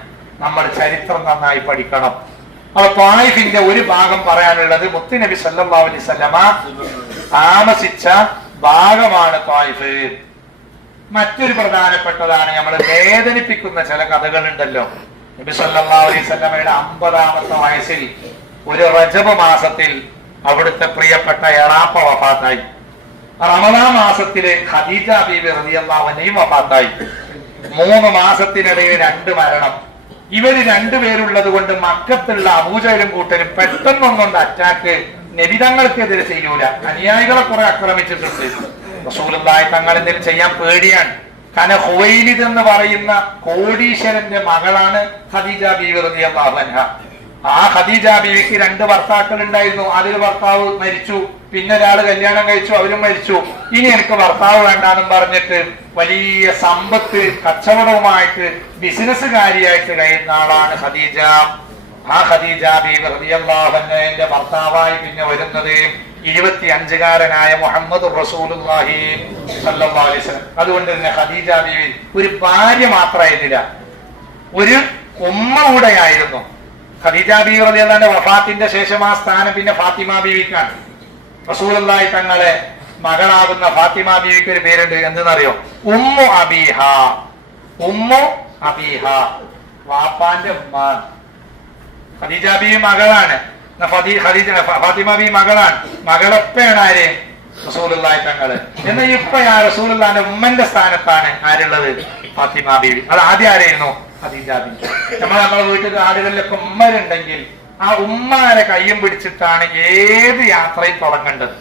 നമ്മൾ ചരിത്രം നന്നായി പഠിക്കണം. അപ്പൊ ത്വായിഫിന്റെ ഒരു ഭാഗം പറയാനുള്ളത് മുത്തുനബി സല്ലല്ലാഹു അലൈഹി വസല്ലമ താമസിച്ച ഭാഗമാണ് ത്വായിഫ്. മറ്റൊരു പ്രധാനപ്പെട്ടതാണ്, നമ്മൾ വേദനിപ്പിക്കുന്ന ചില കഥകളുണ്ടല്ലോ. നബി സല്ലല്ലാഹു അലൈഹി വസല്ലമയുടെ 50ാമത്തെ വയസ്സിൽ ഒരു റജബ് മാസത്തിൽ അവിടുത്തെ പ്രിയപ്പെട്ട എളാപ്പ വഫാത്തായി. റമദാൻ മാസത്തില് ഖദീജ ബീബി റളിയല്ലാഹു അൻഹയും വഫാത്തായി. 3 മാസത്തിനിടയിൽ 2 മരണം. ഇവര് 2 പേരുള്ളത് കൊണ്ട് മക്കത്തുള്ള അബൂജഹലും കൂട്ടരും പെട്ടെന്നൊന്നുകൊണ്ട് അറ്റാക്ക് നബി തങ്ങൾക്കെതിരെ ചെയ്യൂല. അനുയായികളെ കുറെ ആക്രമിച്ചിട്ടുണ്ട്. റസൂലുള്ളാഹി തങ്ങൾ എന്തെങ്കിലും ചെയ്യാൻ പേടിയാണ്. കാരണം ഖുവൈലിദ് എന്ന് പറയുന്ന കോടീശ്വരന്റെ മകളാണ് ഖദീജ ബീവി റളിയല്ലാഹു അൻഹ. ആ ഖദീജ ബീവിക്ക് 2 ഭർത്താക്കൾ ഉണ്ടായിരുന്നു. അതിൽ ഭർത്താവ് മരിച്ചു, പിന്നെ ഒരാള് കല്യാണം കഴിച്ചു, അവരും മരിച്ചു. ഇനി എനിക്ക് ഭർത്താവ് വേണ്ടാന്നും പറഞ്ഞിട്ട് വലിയ സമ്പത്ത് കച്ചവടവുമായിട്ട് ബിസിനസ്സുകാരിയായിട്ട് കഴിയുന്ന ആളാണ് ഖദീജ. ആ ഖദീജ ബീവി റളിയല്ലാഹു അൻഹയുടെ ഭർത്താവായി പിന്നെ വരുന്നത് 25കാരനായ മുഹമ്മദ് റസൂലുള്ളാഹി സ്വല്ലല്ലാഹു അലൈഹി വസല്ലം. അതുകൊണ്ട് തന്നെ ഖദീജ ബീവി ഒരു ഭാര്യ മാത്രമായിരുന്നില്ല, ഒരു ഉമ്മ കൂടെയായിരുന്നു. ഖദീജ ബീവി റളിയല്ലാഹുവിന്റെ വഫാത്തിന്റെ ശേഷം ആ സ്ഥാനം പിന്നെ ഫാത്തിമ ബീവിക്കാണ്. റസൂലുള്ളാഹി തങ്ങളെ മകളാകുന്ന ഫാത്തിമ ബീവിക്ക് ഒരു പേരുണ്ട്, എന്തെന്നറിയോ? ഉമ്മു അബീഹ. ഉമ്മു അബീഹ, വാപ്പാന്റെ ഉമ്മ. ഖദീജ ബീവി മകളാണ്, ഫാത്തിമ ബീവി മകളാണ്. മകളെപ്പയാണ് ആര്? റസൂലുള്ളാഹി തങ്ങള്. എന്നാൽ ഇപ്പൊ ആ റസൂലുള്ളാഹിന്റെ ഉമ്മന്റെ സ്ഥാനത്താണ് ആരുള്ളത്? ഫാത്തിമ ബീവി. അത് ആദ്യം ആരായിരുന്നു? ഖദീജ ബീവി. നമ്മളെ വീട്ടിൽ ആടുകളിലൊക്കെ ഉമ്മരുണ്ടെങ്കിൽ ആ ഉമ്മാരെ കയ്യും പിടിച്ചിട്ടാണ് ഏത് യാത്രയും തുടങ്ങേണ്ടത്.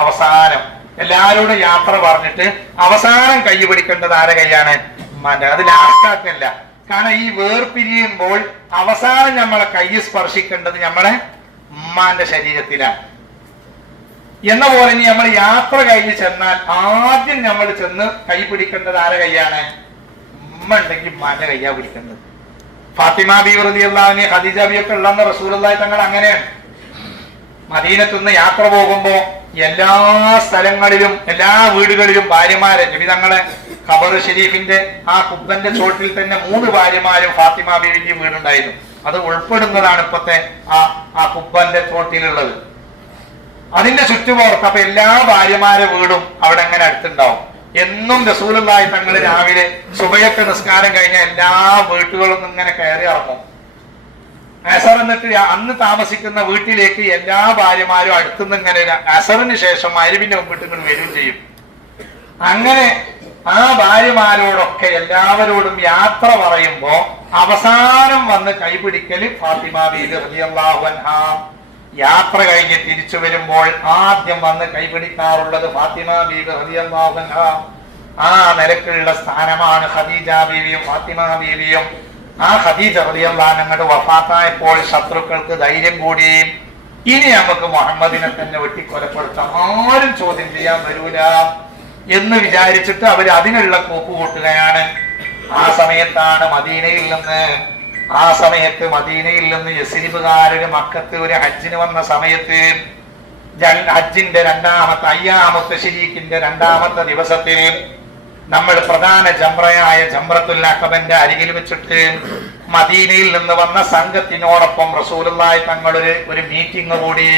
അവസാനം എല്ലാരോടും യാത്ര പറഞ്ഞിട്ട് അവസാനം കൈ പിടിക്കേണ്ടത് ആരെ കൈയാണ്? ഉമ്മാന്റെ. അത് ലാസ്റ്റാക്കല്ല. കാരണം ഈ വേർപിരിയുമ്പോൾ അവസാനം നമ്മളെ കൈ സ്പർശിക്കേണ്ടത് നമ്മളെ ഉമ്മാന്റെ ശരീരത്തിലാണ്. എന്ന പോലെ ഇനി നമ്മൾ യാത്ര കഴിഞ്ഞ് ചെന്നാൽ ആദ്യം നമ്മൾ ചെന്ന് കൈ പിടിക്കേണ്ടത് ആരെ കൈയാണ്? ഉമ്മ ഉണ്ടെങ്കിൽ ഉമ്മാന്റെ കയ്യാ പിടിക്കേണ്ടത്. ഫാത്തിമ ബീവി റളിയല്ലാഹു അൻഹ, ഖദീജ ബീവിയൊക്കെ ഉള്ളന്ന് റസൂലുള്ളാഹി തങ്ങൾ അങ്ങനെയാണ്. മദീനത്തുനിന്ന് യാത്ര പോകുമ്പോ എല്ലാ സ്ഥലങ്ങളിലും എല്ലാ വീടുകളിലും ഭാര്യമാരെ, നബി തങ്ങളെ ഖബർ ഷരീഫിന്റെ ആ കുബ്ബന്റെ ചോട്ടിൽ തന്നെ 3 ഭാര്യമാരും ഫാത്തിമ ബീവിക്ക് വീടുണ്ടായിരുന്നു. അത് ഉൾപ്പെടുന്നതാണ് ഇപ്പത്തെ ആ കുബ്ബന്റെ ചോട്ടിലുള്ളത്. അതിന്റെ ചുറ്റുപുറത്ത് അപ്പൊ എല്ലാ ഭാര്യമാരെ വീടും അവിടെ അങ്ങനെ അടുത്തുണ്ടാവും. എന്നും റസൂലുള്ളാഹി തങ്ങൾ രാവിലെ സുബഹ്ക്ക് നിസ്കാരം കഴിഞ്ഞ എല്ലാ വീട്ടുകളും ഇങ്ങനെ കയറി ഇറങ്ങും. അസർ എന്നിട്ട് അന്ന് താമസിക്കുന്ന വീട്ടിലേക്ക് എല്ലാ ഭാര്യമാരും അടുത്തുനിന്ന് ഇങ്ങനെ അസറിന് ശേഷം മഗ്‌രിബിന്റെ മുമ്പിട്ട് ഇങ്ങനെ വരികയും ചെയ്യും. അങ്ങനെ ആ ഭാര്യമാരോടൊക്കെ എല്ലാവരോടും യാത്ര പറയുമ്പോ അവസാനം വന്ന് കൈപിടിക്കല് ഫാത്തിമ ബീവി റളിയല്ലാഹു അൻഹാ. യാത്ര കഴിഞ്ഞ് തിരിച്ചു വരുമ്പോൾ ആദ്യം വന്ന് കൈപിടിക്കാറുള്ളത് ഫാത്തിമ ബീവി റളിയല്ലാഹു അൻഹാ. ആ നിലക്കുള്ള സ്ഥാനമാണ് ഖദീജ ബീവിയും ഫാത്തിമ ബീവിയും. ആ ഖദീജ റളിയല്ലാഹു അൻഹയുടെ വഫാത്തായപ്പോൾ ശത്രുക്കൾക്ക് ധൈര്യം കൂടി. ഇനി നമുക്ക് മുഹമ്മദിനെ തന്നെ വെട്ടിക്കൊലപ്പെടുത്താം, ആരും ചോദ്യം ചെയ്യാൻ വരൂല എന്ന് വിചാരിച്ചിട്ട് അവർ അതിനുള്ള കോപ്പ് കൂട്ടുകയാണ്. ആ സമയത്താണ് മദീനയിൽ നിന്ന് യസ്രിബുകാരൊരു മക്കത്ത് ഒരു ഹജ്ജിന് വന്ന സമയത്ത് ഹജ്ജിന്റെ അയ്യാമത്തെ ശരീക്കിന്റെ 2ാമത്തെ ദിവസത്തിൽ നമ്മൾ പ്രധാന ജംറയായ ജംറത്തുൽ അഖബന്റെ അരികിൽ വെച്ചിട്ട് മദീനയിൽ നിന്ന് വന്ന സംഘത്തിനോടൊപ്പം റസൂലുള്ളാഹി തങ്ങൾ ഒരു മീറ്റിംഗ് കൂടി.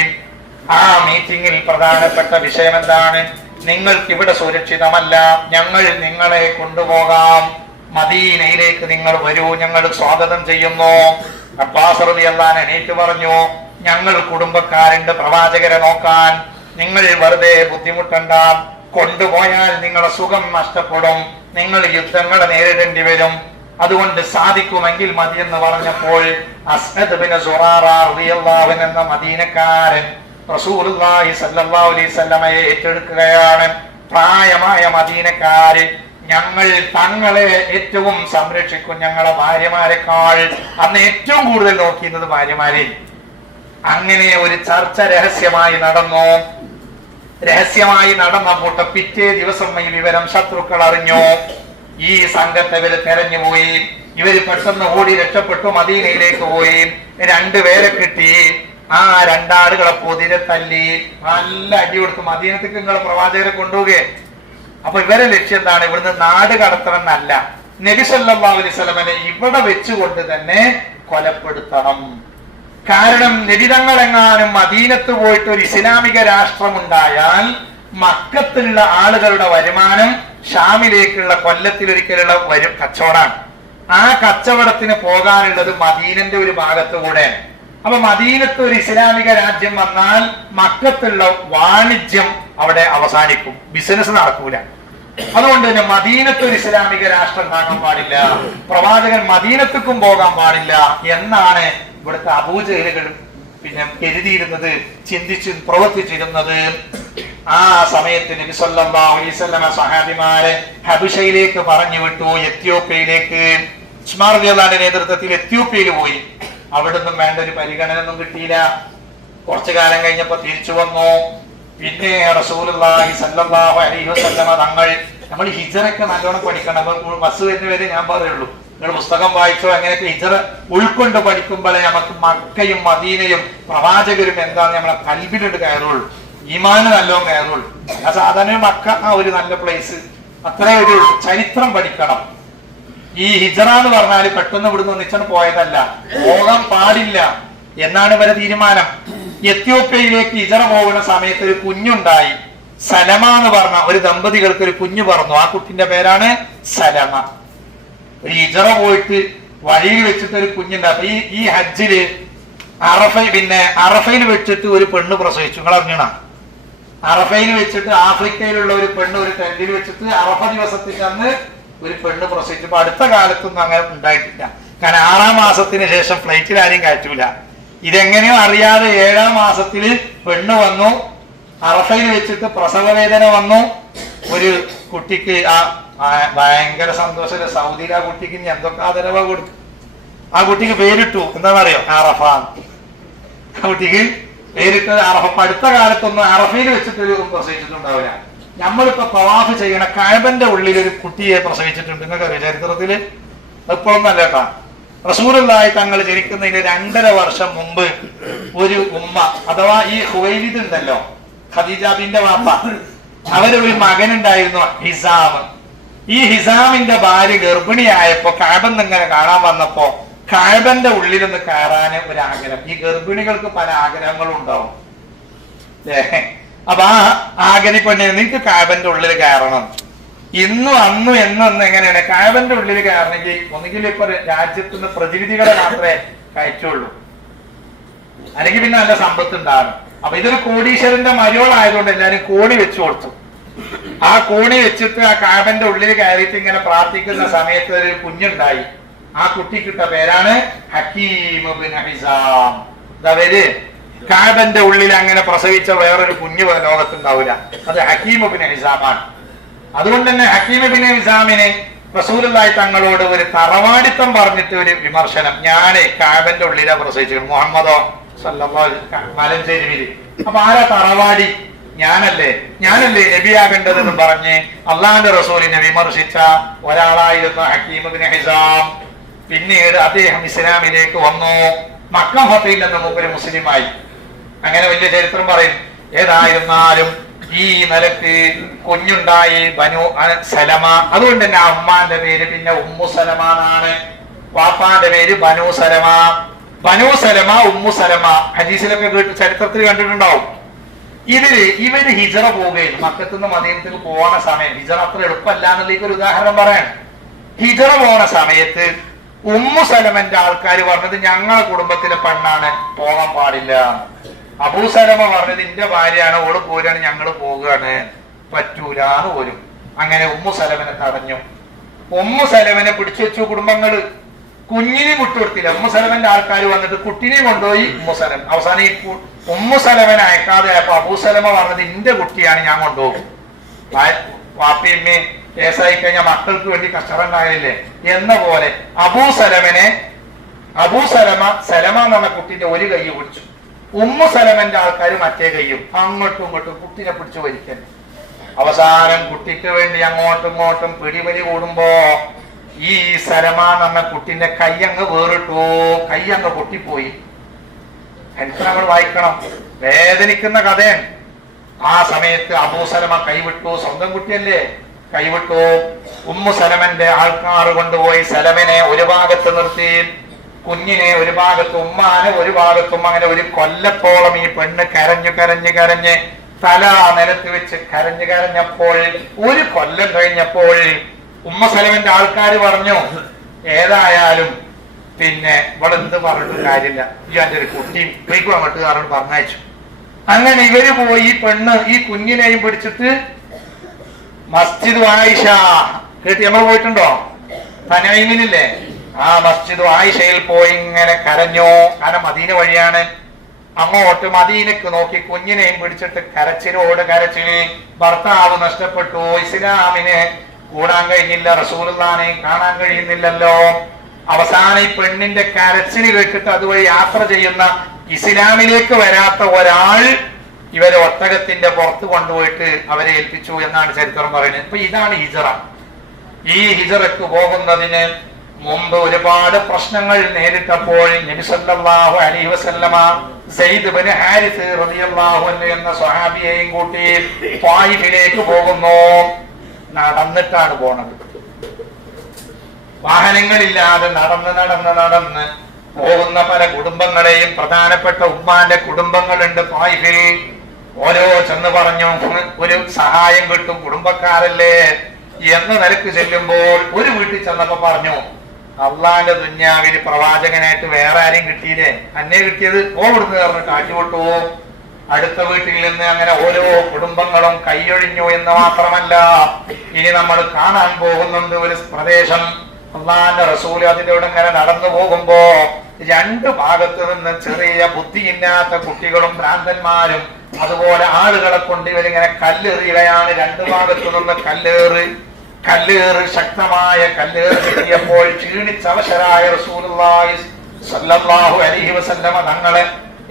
ആ മീറ്റിംഗിൽ പ്രധാനപ്പെട്ട വിഷയം എന്താണ്? നിങ്ങൾക്ക് ഇവിടെ സുരക്ഷിതമല്ല, ഞങ്ങൾ നിങ്ങളെ കൊണ്ടുപോകാം, മദീനയിലേക്ക് നിങ്ങൾ വരൂ, ഞങ്ങൾ സ്വാഗതം ചെയ്യുന്നു. അബ്ബാസ് റളിയല്ലാഹു അൻഹു എണീറ്റ് പറഞ്ഞു, ഞങ്ങൾ കുടുംബക്കാരുണ്ട് പ്രവാചകരെ നോക്കാൻ, നിങ്ങൾ വെറുതെ ബുദ്ധിമുട്ടണ്ട, കൊണ്ടുപോയാൽ നിങ്ങളെ സുഖം നഷ്ടപ്പെടും, നിങ്ങൾ യുദ്ധങ്ങളെ നേരിടേണ്ടി വരും, അതുകൊണ്ട് സാധിക്കുമെങ്കിൽ മതി എന്ന് പറഞ്ഞപ്പോൾ അസ്അദ് ബിൻ സുറാറ റളിയല്ലാഹു അൻഹു എന്ന മദീനക്കാരൻ റസൂലുള്ളാഹി സ്വല്ലല്ലാഹു അലൈഹി വസല്ലമയെ ഏറ്റെടുക്കുകയാണ്. പ്രായമായ മദീനക്കാര്, ഞങ്ങൾ തങ്ങളെ ഏറ്റവും സംരക്ഷിക്കും, ഞങ്ങളെ ഭാര്യമാരെക്കാൾ. അന്ന് ഏറ്റവും കൂടുതൽ നോക്കിയിരുന്നത് ഭാര്യമാരെ. അങ്ങനെ ഒരു ചർച്ച രഹസ്യമായി നടന്നപ്പോൾ പിറ്റേ ദിവസം ഈ വിവരം ശത്രുക്കൾ അറിഞ്ഞു. ഈ സംഘത്തെ ഇവര് തെരഞ്ഞുപോയി. ഇവര് പെട്ടെന്ന് ഓടി രക്ഷപ്പെട്ടു, മദീനയിലേക്ക് പോയി. 2 പേരെ കിട്ടി. ആ 2 ആളുകളെ പൊതിരെ തല്ലി നല്ല അടി കൊടുത്തു. മദീനത്തേക്ക് നിങ്ങളെ പ്രവാചകരെ കൊണ്ടുപോകെ. അപ്പൊ ഇവരെ ലക്ഷ്യം എന്താണ്? ഇവിടുന്ന് നാട് കടത്തണം എന്നല്ല, നബി സല്ലല്ലാഹു അലൈഹി വസല്ലമയെ ഇവിടെ വെച്ചുകൊണ്ട് തന്നെ കൊലപ്പെടുത്തണം. കാരണം നബി തങ്ങൾ എങ്ങാനും മദീനത്ത് പോയിട്ട് ഒരു ഇസ്ലാമിക രാഷ്ട്രമുണ്ടായാൽ മക്കത്തുള്ള ആളുകളുടെ വരുമാനം ഷാമിലേക്കുള്ള കൊല്ലത്തിലൊരിക്കലുള്ള കച്ചവടമാണ്. ആ കച്ചവടത്തിന് പോകാനുള്ളത് മദീനന്റെ ഒരു ഭാഗത്ത് കൂടെയാണ്. അപ്പൊ മദീനത്ത് ഒരു ഇസ്ലാമിക രാജ്യം വന്നാൽ മക്കത്തുള്ള വാണിജ്യം അവിടെ അവസാനിക്കും, ബിസിനസ് നടക്കൂല. അതുകൊണ്ട് തന്നെ മദീനത്ത് ഒരു ഇസ്ലാമിക രാഷ്ട്രം കാണാൻ പാടില്ല, പ്രവാചകൻ മദീനത്തേക്കും പോകാൻ പാടില്ല എന്നാണ് ഇവിടുത്തെ അബൂജഹലുകൾ കരുതിയിരുന്നത്, പ്രവർത്തിച്ചിരുന്നത്. ആ സമയത്ത് നബി സല്ലല്ലാഹു അലൈഹി വസല്ലം സഹാബിമാരെ ഹബശയിലേക്ക് പറഞ്ഞു വിട്ടു, എത്യോപ്യയിലേക്ക്. ഉസ്മാൻ റളിയല്ലാഹു അൻഹുവിന്റെ നേതൃത്വത്തിൽ എത്യോപ്യയിൽ പോയി. അവിടുന്ന് വേണ്ട ഒരു പരിഗണന ഒന്നും കിട്ടിയില്ല. കുറച്ചു കാലം കഴിഞ്ഞപ്പോ തിരിച്ചു വന്നു. പിന്നെ റസൂലുള്ളാഹി സ്വല്ലല്ലാഹു അലൈഹി വസല്ലം തങ്ങൾ, നമ്മൾ ഹിജ്റയൊക്കെ നല്ലോണം പഠിക്കണം. അപ്പൊ ബസ് വരുന്നവരെ ഞാൻ പറയുള്ളൂ, നിങ്ങൾ പുസ്തകം വായിച്ചോ. അങ്ങനെയൊക്കെ ഹിജ്റ ഉൾക്കൊണ്ട് പഠിക്കുമ്പോഴേ നമുക്ക് മക്കയും മദീനയും പ്രവാചകരും എന്താന്ന് നമ്മളെ കൽബിലോട്ട് കയറുള്ളൂ, ഈമാന് നല്ലോണം കയറുള്ളൂ. സാധാരണ മക്ക ഒരു നല്ല പ്ലേസ്, അത്രേ ഒരു ചരിത്രം പഠിക്കണം. ഈ ഹിജ്റ എന്ന് പറഞ്ഞാൽ പെട്ടെന്ന് ഇവിടുന്ന് ഒന്നിച്ചാണ് പോയതല്ല, പോകാൻ പാടില്ല എന്നാണ് ഇവരെ തീരുമാനം. എത്യോപ്യയിലേക്ക് ഹിജ്റ പോകുന്ന സമയത്ത് ഒരു കുഞ്ഞുണ്ടായി. സലമ എന്ന് പറഞ്ഞ ഒരു ദമ്പതികൾക്ക് ഒരു കുഞ്ഞു പറഞ്ഞു. ആ കുട്ടിന്റെ പേരാണ് സലമ. ഒരു ഹിജറ പോയിട്ട് വഴിയിൽ വെച്ചിട്ട് ഒരു കുഞ്ഞുണ്ട്. അപ്പൊ ഈ ഹജ്ജില് അറഫയിൽ വെച്ചിട്ട് ഒരു പെണ്ണ് പ്രസവിച്ചു. നിങ്ങൾ അറിഞ്ഞണ? അറഫയിൽ വെച്ചിട്ട് ആഫ്രിക്കയിലുള്ള ഒരു പെണ്ണ് ഒരു ടെന്റിൽ വെച്ചിട്ട് അറഫ ദിവസത്തിന്റെ അന്ന് ഒരു പെണ്ണ് പ്രസവിച്ചു. അപ്പൊ അടുത്ത കാലത്തൊന്നും അങ്ങനെ ഉണ്ടായിട്ടില്ല. കാരണം 6-ാം മാസത്തിന് ശേഷം ഫ്ലൈറ്റിൽ ആരെയും കയറ്റൂല. ഇതെങ്ങനെയോ അറിയാതെ 7-ാം മാസത്തില് പെണ്ണ് വന്നു. അറഫയിൽ വെച്ചിട്ട് പ്രസവ വേദന വന്നു. ഒരു കുട്ടിക്ക് ഭയങ്കര സന്തോഷം. സൗദിയിൽ ആ കുട്ടിക്ക് ഇനി എന്തൊക്കെ ആദരവ കൊടുത്തു. ആ കുട്ടിക്ക് പേരിട്ടു. എന്താണെന്നറിയോ? അറഫ. ആ കുട്ടിക്ക് പേരിട്ട് അറഫ. അടുത്ത കാലത്തൊന്നും അറഫയിൽ വെച്ചിട്ടൊരു പ്രസവിച്ചിട്ടുണ്ടാവില്ല. നമ്മളിപ്പോ തവാഫ് ചെയ്യണ കഅബന്റെ ഉള്ളിൽ ഒരു കുട്ടിയെ പ്രസവിച്ചിട്ടുണ്ട്. നിങ്ങൾക്കറിയാം ചരിത്രത്തില്? എപ്പോഴൊന്നും അല്ല കേട്ടാ. റസൂലുള്ളാഹി തങ്ങൾ ജനിക്കുന്നതിന് 2.5 വർഷം മുമ്പ് ഒരു ഉമ്മ, അഥവാ ഈ ഹുവൈലിദ് ഉണ്ടല്ലോ, ഖദീജ ബിന്റെ വാപ്പ, അവരൊരു മകനുണ്ടായിരുന്നു ഹിസാം. ഈ ഹിസാമിന്റെ ഭാര്യ ഗർഭിണിയായപ്പോ കഅബന്ന് ഇങ്ങനെ കാണാൻ വന്നപ്പോ കഅബന്റെ ഉള്ളിലൊന്ന് കയറാൻ ഒരു ആഗ്രഹം. ഈ ഗർഭിണികൾക്ക് പല ആഗ്രഹങ്ങളും ഉണ്ടാവും. അപ്പൊ ആ ആഗ്രഹിപ്പെണ്ണ നിനക്ക് കഅബന്റെ ഉള്ളിൽ കയറണം. ഇന്നും അന്നും എന്നൊന്നും എങ്ങനെയാണ് കഅബന്റെ ഉള്ളിൽ കയറണമെങ്കിൽ ഒന്നുകിൽ ഇപ്പൊ രാജ്യത്തുനിന്ന് പ്രതിനിധികളെ മാത്രമേ കയറ്റുള്ളൂ, അല്ലെങ്കിൽ പിന്നെ നല്ല സമ്പത്ത് ഉണ്ടാകണം. അപ്പൊ ഇതൊരു കോടീശ്വരന്റെ മര്യോളായതുകൊണ്ട് എല്ലാരും കോണി വെച്ചു കൊടുത്തു. ആ കോണി വെച്ചിട്ട് ആ കഅബന്റെ ഉള്ളിൽ കയറിയിട്ട് ഇങ്ങനെ പ്രാർത്ഥിക്കുന്ന സമയത്ത് ഒരു കുഞ്ഞുണ്ടായി. ആ കുട്ടിക്കിട്ട പേരാണ് ഹക്കീം ഇബ്നു ഹിസാം. ഇതവര് കഅബന്റെ ഉള്ളിൽ അങ്ങനെ പ്രസവിച്ച വേറൊരു കുഞ്ഞു ലോകത്തുണ്ടാവില്ല. അത് ഹക്കീം ഇബ്നു ഹിസാമാണ്. അതുകൊണ്ട് തന്നെ ഹക്കീം ഇബ്നു ഹിസാമിനെ റസൂലുള്ളാഹി തങ്ങളോട് ഒരു തറവാടിത്തം പറഞ്ഞിട്ട് ഒരു വിമർശനം. ഞാന് കഅബന്റെ ഉള്ളിലാ പ്രസവിച്ചത്, മുഹമ്മദോ മലഞ്ചേരിയില്. അപ്പൊ ആരാ തറവാടി? ഞാനല്ലേ നബിയാകേണ്ടതെന്ന് പറഞ്ഞ് അള്ളാന്റെ റസൂലിനെ വിമർശിച്ച ഒരാളായിരുന്നു ഹക്കീം ഇബ്നു ഹിസാം. പിന്നീട് അദ്ദേഹം ഇസ്ലാമിലേക്ക് വന്നു. മക്ക ഫതഹിൽ നിന്ന് മൂപ്പര് മുസ്ലിമായി. അങ്ങനെ വലിയ ചരിത്രം പറയും. ഏതായിരുന്നാലും ഈ നിലക്ക് കുഞ്ഞുണ്ടായി ബനു സലമ. അതുകൊണ്ട് തന്നെ അമ്മാന്റെ പേര് പിന്നെ ഉമ്മു സലമ എന്നാണ്. വാപ്പാന്റെ പേര് ബനു സലമ. ബനു സലമ, ഉമ്മു സലമ ഹദീസിലൊക്കെ കേട്ട് ചരിത്രത്തിൽ കണ്ടിട്ടുണ്ടാവും. ഇവര് ഹിജറ പോവുകയും മക്കത്തുനിന്ന് മദീനത്തേക്ക് പോണ സമയം, ഹിജറ അത്ര എളുപ്പമല്ല എന്നുള്ളതിലേക്ക് ഒരു ഉദാഹരണം പറയാൻ. ഹിജറ പോണ സമയത്ത് ഉമ്മു സലമന്റെ ആൾക്കാർ പറഞ്ഞത് ഞങ്ങളെ കുടുംബത്തിലെ പെണ്ണാണ്, പോകാൻ പാടില്ല. അബൂ സലമ പറഞ്ഞത് എന്റെ ഭാര്യയാണ്, ഓള് പോരാണ്, ഞങ്ങള് പോവുകയാണ്, പറ്റൂലാന്ന് പോലും. അങ്ങനെ ഉമ്മു സലമനെ തടഞ്ഞു. ഉമ്മു സലമനെ പിടിച്ചു വെച്ചു കുടുംബങ്ങള്. കുഞ്ഞിനെ വിട്ടുകൊടുത്തില്ല. ഉമ്മു സലമന്റെ ആൾക്കാർ വന്നിട്ട് കുട്ടിനെ കൊണ്ടുപോയി ഉമ്മു സലം. അവസാനം ഈ ഉമ്മു സലമനെ അയക്കാതെ ആയപ്പോ അബൂ സലമ പറഞ്ഞത് എന്റെ കുട്ടിയാണ്, ഞാൻ കൊണ്ടുപോകും. വാപ്പയമ്മേ കേസായി കഴിഞ്ഞാൽ മക്കൾക്ക് വേണ്ടി കഷ്ടറുണ്ടായില്ലേ എന്ന പോലെ അബൂ സലമ എന്ന് പറഞ്ഞ കുട്ടിന്റെ ഒരു കൈ പിടിച്ചു. ഉമ്മു സലമന്റെ ആൾക്കാർ മറ്റേ കൈയും അങ്ങോട്ടും ഇങ്ങോട്ടും കുട്ടിനെ പിടിച്ചു വലിക്കാൻ. അവസാനം കുട്ടിക്ക് വേണ്ടി അങ്ങോട്ടും ഇങ്ങോട്ടും പിടിവലി കൂടുമ്പോ ഈ സലമ എന്ന് പറഞ്ഞ കുട്ടിന്റെ കൈ അങ്ങ് വേറിട്ടു, കൈ അങ്ങ് പൊട്ടിപ്പോയി. എനിക്ക് നമ്മൾ വായിക്കണം, വേദനിക്കുന്ന കഥയാണ്. ആ സമയത്ത് അബൂ സലമ കൈവിട്ടു. സ്വന്തം കുട്ടിയല്ലേ, കൈവിട്ടു. ഉമ്മു സലമന്റെ ആൾക്കാർ കൊണ്ടുപോയി സലമനെ ഒരു ഭാഗത്ത് നിർത്തി, കുഞ്ഞിനെ ഒരു ഭാഗത്ത്, ഉമ്മാനെ ഒരു ഭാഗത്തും. അങ്ങനെ ഒരു കൊല്ലത്തോളം ഈ പെണ്ണ് കരഞ്ഞ് തല നിലത്ത് വെച്ച് കരഞ്ഞപ്പോൾ ഒരു കൊല്ലം കഴിഞ്ഞപ്പോൾ ഉമ്മ സലമന്റെ ആൾക്കാർ പറഞ്ഞു, ഏതായാലും പിന്നെ ഇവിടെ എന്ത് പറഞ്ഞിട്ട് കാര്യമില്ല, ഈ എന്റെ ഒരു കുട്ടിയും വീക്കും അങ്ങോട്ട് കാരണം പറഞ്ഞയച്ചു. അങ്ങനെ ഇവര് പോയി പെണ്ണ് ഈ കുഞ്ഞിനെയും പിടിച്ചിട്ട് മസ്ജിദ് ആയിഷ കേട്ടി നമ്മൾ പോയിട്ടുണ്ടോ? തനൈമിനില്ലേ? ആ മസ്ജിദ് ആയിഷയിൽ പോയി ഇങ്ങനെ കരഞ്ഞു. കാരണം മദീന വഴിയാണ്. അങ്ങോട്ട് മദീനക്ക് നോക്കി കുഞ്ഞിനെയും പിടിച്ചിട്ട് കരച്ചിലോട് കരച്ചില്. ഭർത്താവ് നഷ്ടപ്പെട്ടു, ഇസ്ലാമിന് കൂടാൻ കഴിഞ്ഞില്ല, റസൂലുള്ളാഹിനെ കാണാൻ കഴിയുന്നില്ലല്ലോ. അവസാനം ഈ പെണ്ണിന്റെ കരച്ചിൽ കേട്ടിട്ട് അതുവഴി യാത്ര ചെയ്യുന്ന ഇസ്ലാമിലേക്ക് വരാത്ത ഒരാൾ ഇവരെ ഒട്ടകത്തിന്റെ പുറത്ത് കൊണ്ടുപോയിട്ട് അവരെ ഏൽപ്പിച്ചു എന്നാണ് ചരിത്രം പറയുന്നത്. ഇപ്പൊ ഇതാണ് ഹിജറ. ഈ ഹിജറക്ക് പോകുന്നതിന് മുമ്പ് ഒരുപാട് പ്രശ്നങ്ങൾ നേരിട്ടപ്പോൾ നബി സല്ലല്ലാഹു അലൈഹി വസല്ലമ സയ്യിദ് ഇബ്നു ഹാരിസ് റളിയല്ലാഹു അൻഹു എന്ന സ്വഹാബിയെയും കൂട്ടി ത്വായിഫിലേക്ക് പോകുന്നു. നടന്നിട്ടാണ് പോണത്. വാഹനങ്ങളില്ലാതെ നടന്ന് പോകുന്ന പല കുടുംബങ്ങളെയും, പ്രധാനപ്പെട്ട ഉമ്മാന്റെ കുടുംബങ്ങളുണ്ട് ത്വായിഫിൽ. ഓരോ ചെന്ന് പറഞ്ഞു ഒരു സഹായം കിട്ടും, കുടുംബക്കാരല്ലേ എന്ന് നിലക്ക് ചെല്ലുമ്പോൾ ഒരു വീട്ടിൽ ചെന്നപ്പോ പറഞ്ഞു, അള്ളാന്റെ ദുന്യാവിൽ പ്രവാചകനായിട്ട് വേറെ ആരെയും കിട്ടിയില്ലേ, അന്നേ കിട്ടിയത് ഓടുന്ന് പറഞ്ഞ് കാറ്റുവിട്ടു. അടുത്ത വീട്ടിൽ നിന്ന് അങ്ങനെ ഓരോ കുടുംബങ്ങളും കൈയൊഴിഞ്ഞു എന്ന് മാത്രമല്ല, ഇനി നമ്മൾ കാണാൻ പോകുന്നുണ്ട് ഒരു പ്രദേശം. അള്ളാന്റെ റസൂല് അതിന്റെ ഇവിടെ ഇങ്ങനെ നടന്നു പോകുമ്പോ രണ്ടു ഭാഗത്ത് നിന്ന് ചെറിയ ബുദ്ധിയില്ലാത്ത കുട്ടികളും ഭ്രാന്തന്മാരും അതുപോലെ ആളുകളെ കൊണ്ട് ഇവരിങ്ങനെ കല്ലെറിയുകയാണ്. രണ്ടു ഭാഗത്തു നിന്ന് കല്ലേറ് ശക്തമായ കല്ലേറ് കിട്ടിയപ്പോൾ ക്ഷീണിച്ചവശരായ റസൂലുള്ളാഹി സ്വല്ലല്ലാഹു അലൈഹി വസല്ലമ തങ്ങളെ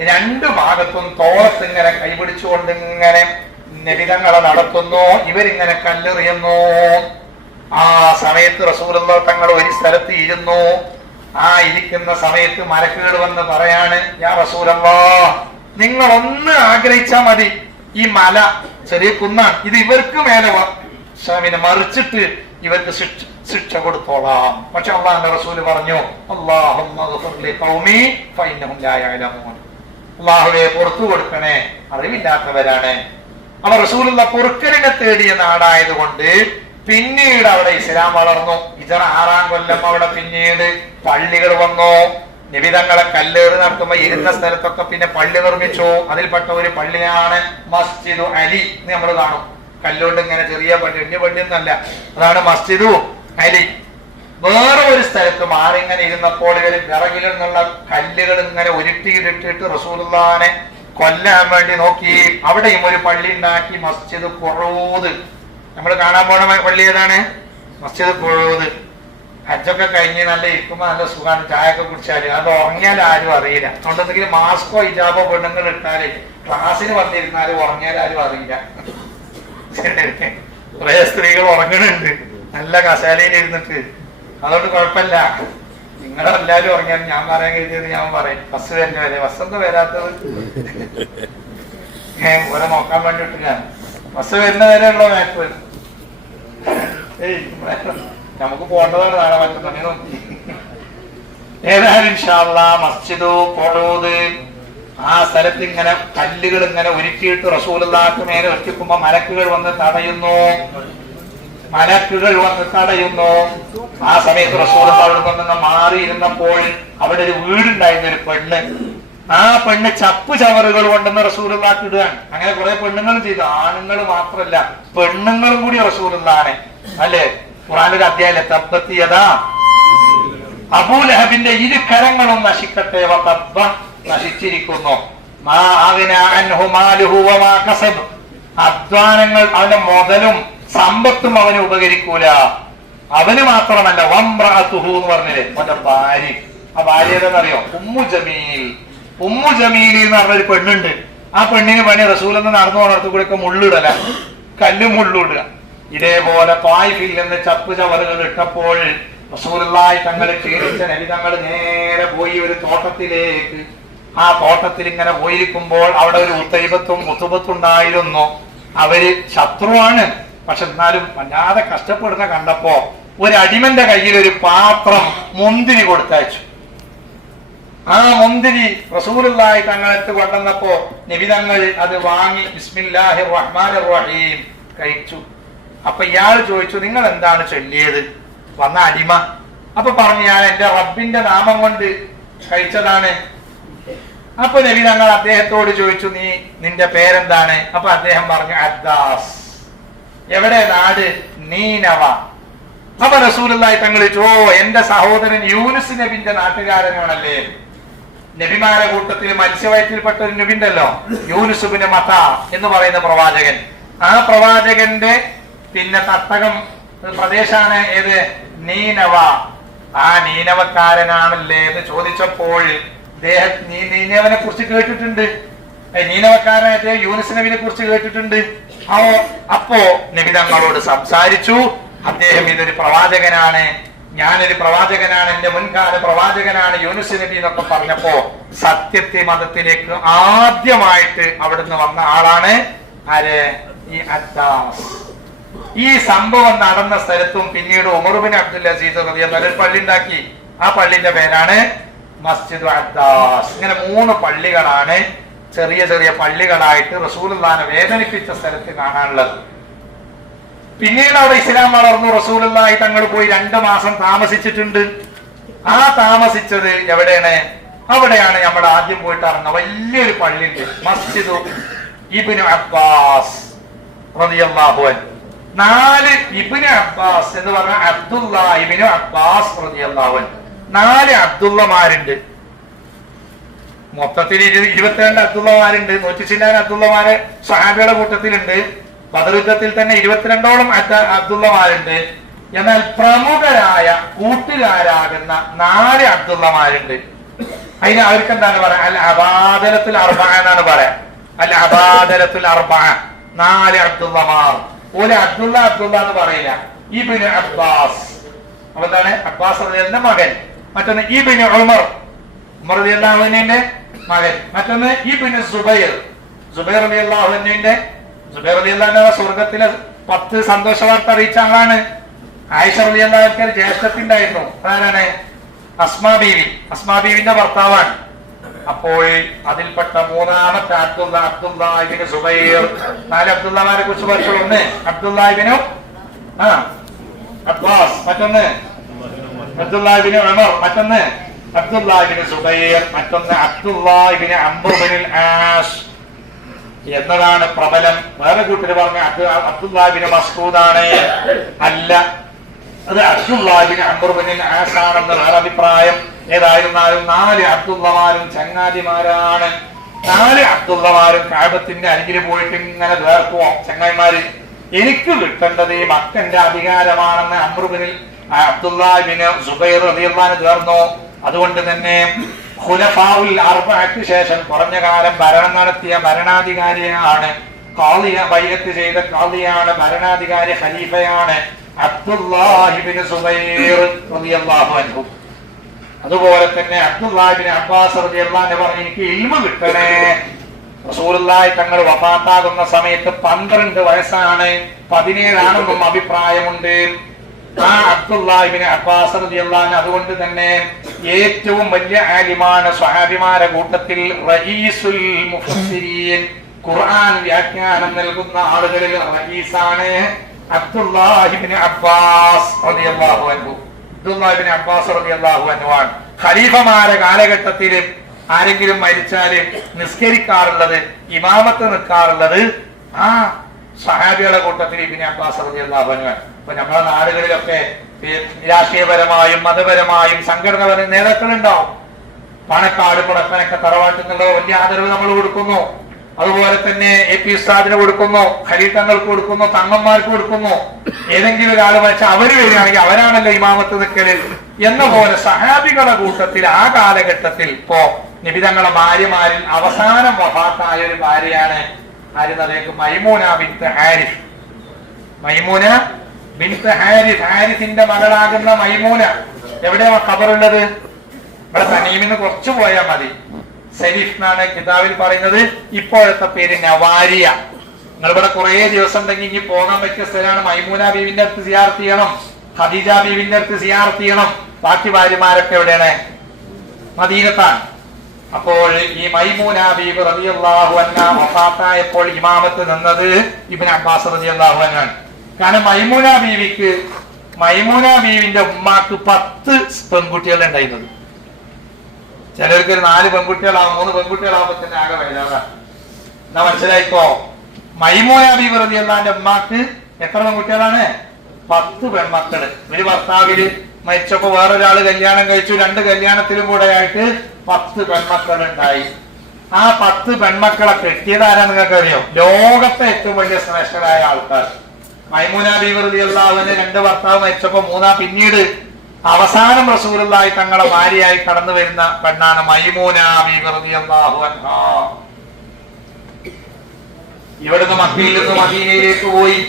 രണ്ടു ഭാഗത്തും തോളത്ത് ഇങ്ങനെ കൈപിടിച്ചുകൊണ്ട് ഇങ്ങനെ നബിതങ്ങളെ നടത്തുന്നു. ഇവരിങ്ങനെ കല്ലെറിയുന്നു. ആ സമയത്ത് റസൂലുള്ളാഹി തങ്ങൾ ഒരു സ്ഥലത്ത് ഇരുന്നു. ആ ഇരിക്കുന്ന സമയത്ത് മലക്കുകൾ വന്ന് പറയാണ്, യാ റസൂലല്ലാഹ്, നിങ്ങൾ ഒന്ന് ആഗ്രഹിച്ചാ മതി, ഈ മല ചെറിയ കുന്നാണ്, ഇത് ഇവർക്ക് മേലെ പിന്നെ മറിച്ചിട്ട് ഇവർക്ക് ശിക്ഷ കൊടുത്തോളാം. പക്ഷെ അള്ളാഹുവിന്റെ റസൂല് പറഞ്ഞു, അള്ളാഹുവെ പുറത്തു കൊടുക്കണേ, അറിവില്ലാത്തവരാണ്. അവ റസൂലുള്ള പൊറുക്കലിനെ തേടിയ നാടായതുകൊണ്ട് പിന്നീട് അവിടെ ഇസ്ലാം വളർന്നു. ഹിജ്റ 6-ാം കൊല്ലം അവിടെ പിന്നീട് പള്ളികൾ വന്നു. നിബിതങ്ങളെ കല്ലേറ് നടത്തുമ്പോ ഇരുന്ന സ്ഥലത്തൊക്കെ പിന്നെ പള്ളി നിർമ്മിച്ചു. അതിൽപ്പെട്ട ഒരു പള്ളിയാണ് മസ്ജിദു അലി എന്ന് നമ്മൾ കാണും. കല്ലുകൊണ്ട് ഇങ്ങനെ ചെറിയ പള്ളി, വലിയ പള്ളിയൊന്നല്ല, അതാണ് മസ്ജിദു അലി. വേറെ ഒരു സ്ഥലത്ത് മാറി ഇങ്ങനെ ഇരുന്നപ്പോൾ ഇവര് വിറകിൽ നിന്നുള്ള കല്ലുകൾ ഇങ്ങനെ ഉരുട്ടിയിട്ടിട്ട് റസൂലുള്ളാഹിനെ കൊല്ലാൻ വേണ്ടി നോക്കി. അവിടെയും ഒരു പള്ളി ഉണ്ടാക്കി, മസ്ജിദ് ഖുറൂദ്. നമ്മൾ കാണാൻ പോണ പള്ളി ഏതാണ്? മസ്ജിദ് ഖുറൂദ്. ഹജ്ജൊക്കെ കഴിഞ്ഞ് നല്ല ഇരിക്കുമ്പോ നല്ല സുഖമാണ്, ചായ ഒക്കെ കുടിച്ചാല്. അത് ഉറങ്ങിയാൽ ആരും അറിയില്ല. അതുകൊണ്ട് എന്തെങ്കിലും മാസ്കോ ഹിജാബോ പെണ്ണുങ്ങൾ ഇട്ടാല് ക്ലാസ്സിന് വന്നിരുന്നാലും ഉറങ്ങിയാൽ ആരും അറിയില്ല. കുറെ സ്ത്രീകൾ ഉറങ്ങണുണ്ട് നല്ല കസാലയിൽ ഇരുന്നിട്ട്. അതുകൊണ്ട് കുഴപ്പമില്ല, നിങ്ങളെല്ലാരും ഉറങ്ങിയാലും ഞാൻ പറയാൻ കരുതിയത് ഞാൻ പറയും. ബസ് തന്നെ വരെ, ബസ് എന്താ വരാത്തത് ഓരെ നോക്കാൻ വേണ്ടിട്ട് ഞാൻ ബസ് വരുന്ന വരെ ഉള്ള മാപ്പ്. നമുക്ക് പോകേണ്ടതാണ് നാളെ മറ്റൊന്നെ നോക്കി. ഏതായാലും ഇൻഷാ അല്ലാഹ് മസ്ജിദു ഖുറൂദ്, ആ സ്ഥലത്ത് ഇങ്ങനെ കല്ലുകൾ ഇങ്ങനെ ഒരുക്കിയിട്ട് റസൂലുള്ളാഹിക്ക് മേലെ വെക്കുമ്പോ മലക്കുകൾ വന്ന് തടയുന്നു. ആ സമയത്ത് റസൂലുള്ളാഹി അവിടെ നിന്ന് മാറിയിരുന്നപ്പോൾ അവിടെ ഒരു വീടുണ്ടായിരുന്ന ഒരു പെണ്ണ്. ആ പെണ്ണ് ചപ്പ് ചവറുകൾ കൊണ്ടെന്ന് റസൂലുള്ളാഹിക്ക് ഇടുകയാണ്. അങ്ങനെ കുറെ പെണ്ണുങ്ങൾ ചെയ്തു, ആണുങ്ങൾ മാത്രല്ല പെണ്ണുങ്ങളും കൂടി റസൂലുള്ളാഹിനെ, അല്ലെ ഖുർആനിലെ അധ്യായം തബ്ബത്തിയതാ അബൂലഹബിന്റെ ഇരു കരങ്ങളും നശിക്കട്ടെ, നശിച്ചിരിക്കുന്നു. അധ്വാനങ്ങൾ അവന്റെ മുതലും സമ്പത്തും അവന് ഉപകരിക്കൂല. അവന് മാത്രമല്ല വംറഅതുഹു എന്ന് പറഞ്ഞില്ലേ, അവന്റെ ഭാര്യ. ആ ഭാര്യ ഏതെന്നറിയോ? ഉമ്മു ജമീൽ. ഉമ്മു ജമീൽ എന്ന് പറഞ്ഞൊരു പെണ്ണുണ്ട്. ആ പെണ്ണിന് പണി റസൂലെന്ന് നടന്നു പോണടത്ത് കൂടെ ഒക്കെ മുള്ളിടല, കല്ല് മുള്ളിടുക. ഇതേപോലെ ത്വായിഫിൽ നിന്ന് ചപ്പ് ചവറുകൾ ഇട്ടപ്പോൾ റസൂലുള്ളാഹി തങ്ങൾ ക്ഷീണിച്ച നബി തങ്ങൾ നേരെ പോയി ഒരു തോട്ടത്തിലേക്ക്. ആ തോട്ടത്തിൽ ഇങ്ങനെ പോയിരിക്കുമ്പോൾ അവിടെ ഒരു ഉത്തൈബത്തും മുത്തുബത്തും ഉണ്ടായിരുന്നു. അവര് ശത്രുവാണ്, പക്ഷെ എന്നാലും വല്ലാതെ കഷ്ടപ്പെടുന്ന കണ്ടപ്പോ ഒരു അടിമന്റെ കയ്യിൽ ഒരു പാത്രം മുന്തിരി കൊടുത്തയച്ചു. ആ മുന്തിരി റസൂലുള്ളാഹി തങ്ങളെടുത്ത് കൊണ്ടുവന്നപ്പോ നബി തങ്ങൾ അത് വാങ്ങി ബിസ്മില്ലാഹിർ റഹ്മാനിർ റഹീം കഴിച്ചു. അപ്പൊ ഇയാൾ ചോദിച്ചു, നിങ്ങൾ എന്താണ് ചൊല്ലിയത്? വന്ന അടിമ അപ്പൊ പറഞ്ഞു, ഞാൻ എന്റെ റബ്ബിന്റെ നാമം കൊണ്ട് കഴിച്ചതാണ്. അപ്പൊ നബി തങ്ങൾ അദ്ദേഹത്തോട് ചോദിച്ചു, നിന്റെ പേരെന്താണ്? അപ്പൊ അദ്ദേഹം പറഞ്ഞു, അദ്ദാസ്. എവിടെ നാട്? നീനവ. അപ്പൊ റസൂലുള്ളാഹി തങ്ങൾ ചോദിച്ചു, എന്റെ സഹോദരൻ യൂനുസ് നബിന്റെ നാട്ടുകാരനാണല്ലേ? നബിമാരെ കൂട്ടത്തിൽ മത്സ്യവയറ്റിൽപ്പെട്ട ഒരു നബിണ്ടല്ലോ, യൂനുസ് ഇബ്നു മത്ത എന്ന് പറയുന്ന പ്രവാചകൻ. ആ പ്രവാചകന്റെ പിന്നെ തട്ടകം പ്രദേശമാണ് ഏത്? നീനവ. ആ നീനവക്കാരനാണല്ലേ എന്ന് ചോദിച്ചപ്പോൾ നീനവനെ കുറിച്ച് കേട്ടിട്ടുണ്ട്, നീനവക്കാരനായിട്ട് യൂനുസ് നബിനെ കുറിച്ച് കേട്ടിട്ടുണ്ട്. അപ്പോ നബി തങ്ങളോട് സംസാരിച്ചു. അദ്ദേഹം ഇതൊരു പ്രവാചകനാണ്, ഞാനൊരു പ്രവാചകനാണ്, എന്റെ മുൻകാല പ്രവാചകനാണ് യൂനുസ് നബി എന്നൊക്കെ പറഞ്ഞപ്പോ സത്യത്തെ മതത്തിലേക്ക് ആദ്യമായിട്ട് അവിടുന്ന് വന്ന ആളാണ് ആര്? ഈ അദ്ദാസ്. ഈ സംഭവം നടന്ന സ്ഥലത്തും പിന്നീട് ഉമർ ബിൻ അബ്ദുൽ അസീസ് റളിയല്ലാഹു അൻഹു പള്ളി ഉണ്ടാക്കി. ആ പള്ളിന്റെ പേരാണ് മസ്ജിദ് അദ്ദാസ്. ഇങ്ങനെ 3 പള്ളികളാണ് ചെറിയ ചെറിയ പള്ളികളായിട്ട് റസൂലുള്ളാഹിനെ വേദനിപ്പിച്ച സ്ഥലത്ത് കാണാനുള്ളത്. പിന്നീട് അവിടെ ഇസ്ലാം വളർന്നു. റസൂലുള്ളാഹി തങ്ങൾ പോയി 2 മാസം താമസിച്ചിട്ടുണ്ട്. ആ താമസിച്ചത് എവിടെയാണ്? അവിടെയാണ് നമ്മൾ ആദ്യം പോയിട്ട് അറിഞ്ഞ വലിയൊരു പള്ളിയുണ്ട്, മസ്ജിദ് ഇബ്നു അബ്ബാസ് റളിയല്ലാഹു അൻഹു. 4 ഇബ്നു അബ്ബാസ് എന്ന് പറഞ്ഞ അബ്ദുല്ലാഹ് ഇബ്നു അബ്ബാസ് റളിയല്ലാഹു അൻഹു. 4 അബ്ദുള്ളമാരുണ്ട്. മൊത്തത്തിൽ 22 അബ്ദുള്ളമാരുണ്ട്. 100 അബ്ദുള്ളമാര് സ്വഹാബികളുടെ കൂട്ടത്തിലുണ്ട്. ബദർ യുദ്ധത്തിൽ തന്നെ 22ഓളം അബ്ദുള്ളമാരുണ്ട്. എന്നാൽ പ്രമുഖരായ കൂട്ടുകാരാകുന്ന 4 അബ്ദുള്ളമാരുണ്ട്. അതിന് അവർക്ക് എന്താണ് പറയാ? അൽ അബാദലത്തുൽ അർബഅ എന്നാണ് പറയാ. അൽ അബാദലത്തുൽ അർബഅ, 4 അബ്ദുള്ളമാർ. ഒരു അബ്ദുള്ള എന്ന് പറയില്ല, ഇബ്നു അബ്ബാസ്. അപ്പൊ എന്താണ്? അബ്ബാസ് റളിയല്ലാഹുവിന്റെ മകൻ. മറ്റൊന്ന് ഇബ്നു ഉമർ റളിയല്ലാഹുവിന്റെ മകൻ. മറ്റൊന്ന് ഇബ്നു സുബൈർ റളിയല്ലാഹുവിന്റെ. സുബൈർ റളിയല്ലാഹു സ്വർഗത്തിലെ 10 സന്തോഷ വാർത്ത അറിയിച്ച ആളാണ്. ആയിഷ റളിയല്ലാഹുവിന്റെ ജ്യേഷ്ഠത്തിണ്ടായിരുന്നു. അതാരാണ്? അസ്മാ ബീവിന്റെ ഭർത്താവാണ്. അപ്പോൾ അതിൽപ്പെട്ട 3ാമത്തെ അബ്ദുല്ലാഹ് ഇബ്നു സുബൈർ. 4 അബ്ദുള്ളമാരെ കുറിച്ച് പറഞ്ഞു. ഒന്ന് അബ്ദുല്ലാഹ് ഇബ്നു അബ്ബാസ്, മറ്റൊന്ന് അബ്ദുല്ലാഹ് ഇബ്നു ഉമർ, മറ്റൊന്ന് അബ്ദുല്ലാഹ് ഇബ്നു സുബൈർ, മറ്റൊന്ന് അബ്ദുല്ലാഹ് ഇബ്നു അംർ ഇബ്നുൽ ആസ് എന്നതാണ് പ്രബലം. വേറെ കൂട്ടര് പറഞ്ഞ അബ്ദുല്ലാഹ് ഇബ്നു മസ്ഊദ് ആണ്. അല്ല, അത് അബ്ദുല്ലാഹ് ഇബ്നു അംർ ഇബ്നുൽ ആസ് ആണെന്ന് വേറെ അഭിപ്രായം. ഏതായിരുന്നാലും 4 അബ്ദുള്ളമാരും ചങ്ങാതിമാരാണ്. 4 അബ്ദുള്ളമാരും കഅബത്തിന്റെ അരികിൽ പോയിട്ട് ഇങ്ങനെ വേർക്കുവോ, ചങ്ങായിമാര് എനിക്ക് കിട്ടേണ്ടത് ഈ മക്കന്റെ അധികാരമാണെന്ന് അബ്ദുല്ലാഹ് ഇബ്നു സുബൈർ റളിയല്ലാഹു അൻഹു തീർന്നു. അതുകൊണ്ട് തന്നെ ഖുലഫാഉൽ അർബഅക്ക് ശേഷം കുറഞ്ഞ കാലം ഭരണം നടത്തിയ ഭരണാധികാരിയാണ്, ബൈഅത്ത് ചെയ്ത ഖാദിയാണ്, ഭരണാധികാരി ഖലീഫയാണ് അബ്ദുല്ലാഹ് ഇബ്നു സുബൈർ റളിയല്ലാഹു അൻഹു. അതുപോലെ തന്നെ അബ്ദുല്ലാഹ് ഇബ്നു അബ്ബാസ് റളിയല്ലാഹു അൻഹു പറഞ്ഞു, എനിക്ക് ഇൽമ കിട്ടണേ. റസൂലുള്ളാഹി തങ്ങൾ വഫാത്താകുന്ന സമയത്ത് 12 വയസ്സാണ്, 17 ആണെന്നും അഭിപ്രായമുണ്ട്. ആ അബ്ദുല്ലാഹ് ഇബ്നു അബ്ബാസ് റളിയല്ലാഹു അൻഹു അതുകൊണ്ട് തന്നെ ഏറ്റവും വലിയ ആലിമാണ് സ്വഹാബിമാരെ കൂട്ടത്തിൽ. റഈസുൽ മുഫസ്സിരീൻ, ഖുർആൻ വ്യാഖ്യാനം നൽകുന്ന ആളുകളിൽ റഈസാണ് അബ്ദുല്ലാഹ് ഇബ്നു അബ്ബാസ് റളിയല്ലാഹു അൻഹു. അബ്ദുല്ലാഹ് ഇബ്നു അബ്ബാസ് റളിയല്ലാഹു അൻഹു ആണ് ഖലീഫമാരെ കാലഘട്ടത്തിൽ ആരെങ്കിലും മരിച്ചാല് നിസ്കരിക്കാറുള്ളത്, ഇമാമത്ത് നിൽക്കാറുള്ളത് ആ സഹാബികളുടെ കൂട്ടത്തിൽ ഇബ്നു അബ്ബാസ് റളിയല്ലാഹു അൻഹു ആണ്. ഇപ്പൊ നമ്മുടെ നാടുകളിലൊക്കെ രാഷ്ട്രീയപരമായും മതപരമായും സംഘടനപരമായ നേതാക്കളുണ്ടാവും. പാണക്കാട് പുടപ്പനൊക്കെ തറവാട്ടിൽ നിന്നുള്ള വലിയ ആദരവ് നമ്മൾ കൊടുക്കുന്നു. അതുപോലെ തന്നെ AP ഉസ്താദിന് കൊടുക്കുന്നു, ഖലീഫങ്ങൾക്ക് കൊടുക്കുന്നു, തങ്ങന്മാർക്ക് കൊടുക്കുന്നു. ഏതെങ്കിലും ഒരാൾ മരിച്ചാൽ അവര് വരികയാണെങ്കിൽ അവരാണല്ലോ ഇമാമത്ത് നിൽക്കല് എന്ന പോലെ സഹാബികളുടെ കൂട്ടത്തിൽ ആ കാലഘട്ടത്തിൽ ഇപ്പോ നബിതങ്ങളുടെ ഭാര്യമാരിൽ അവസാനം വഫാത്തായ ഒരു ഭാര്യയാണ് ആരെന്നറിയാം, മൈമൂന ബിൻത് ഹാരിസ്. മൈമൂന ബിൻത് ഹാരിസ്, ഹാരിസിന്റെ മകളാകുന്ന മൈമൂന. എവിടെയാ ഖബറുള്ളത്? ഇവിടെ തനീമിന്ന് കുറച്ചു പോയാൽ മതി. സരീഫ് എന്നാണ് കിതാബിൽ പറയുന്നത്. ഇപ്പോഴത്തെ പേര് നവാരിയ. നിങ്ങളിവിടെ കുറെ ദിവസം ഉണ്ടെങ്കിൽ ഇനി പോകാൻ പറ്റിയ സ്ഥലമാണ്. മൈമൂന ബീവിന്റെ അടുത്ത് സിയാറത്ത് ചെയ്യണം, ഖദീജ ബീവിന്റെ അടുത്ത് സിയാറത്ത് ചെയ്യണം. ബാക്കി ഭാര്യമാരൊക്കെ എവിടെയാണ്? മദീനത്താണ്. അപ്പോൾ ഈ മൈമൂന ബീവി റളിയല്ലാഹു അൻഹാ വഫാത്തായപ്പോൾ ഇമാമത്ത് നിന്നത് ഇബ്നു അബ്ബാസ് റളിയല്ലാഹു അൻഹു ആണ്. കാരണം മൈമൂന ബീവിന്റെ ഉമ്മാക്ക് 10 പെൺകുട്ടികൾ ഉണ്ടായിരുന്നത്. ചിലർക്ക് 4 പെൺകുട്ടികളാവും, 3 പെൺകുട്ടികളാവുമ്പോ തന്നെ ആകെ വൈകാതെ. എന്നാ മനസ്സിലായിക്കോ, മൈമൂന ബീവി റളിയല്ലാഹു അൻഹയുടെ ഉമ്മാക്ക് എത്ര പെൺകുട്ടികളാണ്? 10 പെൺമക്കള്. ഒരു ഭർത്താവില് മരിച്ചപ്പോ വേറൊരാള് കല്യാണം കഴിച്ചു. 2 കല്യാണത്തിലും കൂടെ ആയിട്ട് 10 പെൺമക്കൾ ഉണ്ടായി. ആ 10 പെൺമക്കളെ കെട്ടിയതാരാ നിങ്ങൾക്ക് അറിയോ? ലോകത്തെ ഏറ്റവും വലിയ ശ്രേഷ്ഠരായ ആൾക്കാർ. മൈമൂന ബീവി റളിയല്ലാഹു അൻഹ 2 ഭർത്താവ് മരിച്ചപ്പോ 3 പിന്നീട് അവസാനം റസൂലുള്ളാഹി തങ്ങളെ ഭാര്യയായി കടന്നു വരുന്ന പെണ്ണാണ് മൈമൂന ബീവി റളിയല്ലാഹു അൻഹ. ഇവിടുന്ന് മക്കയിൽ നിന്ന് മദീനയിലേക്ക് പോയി.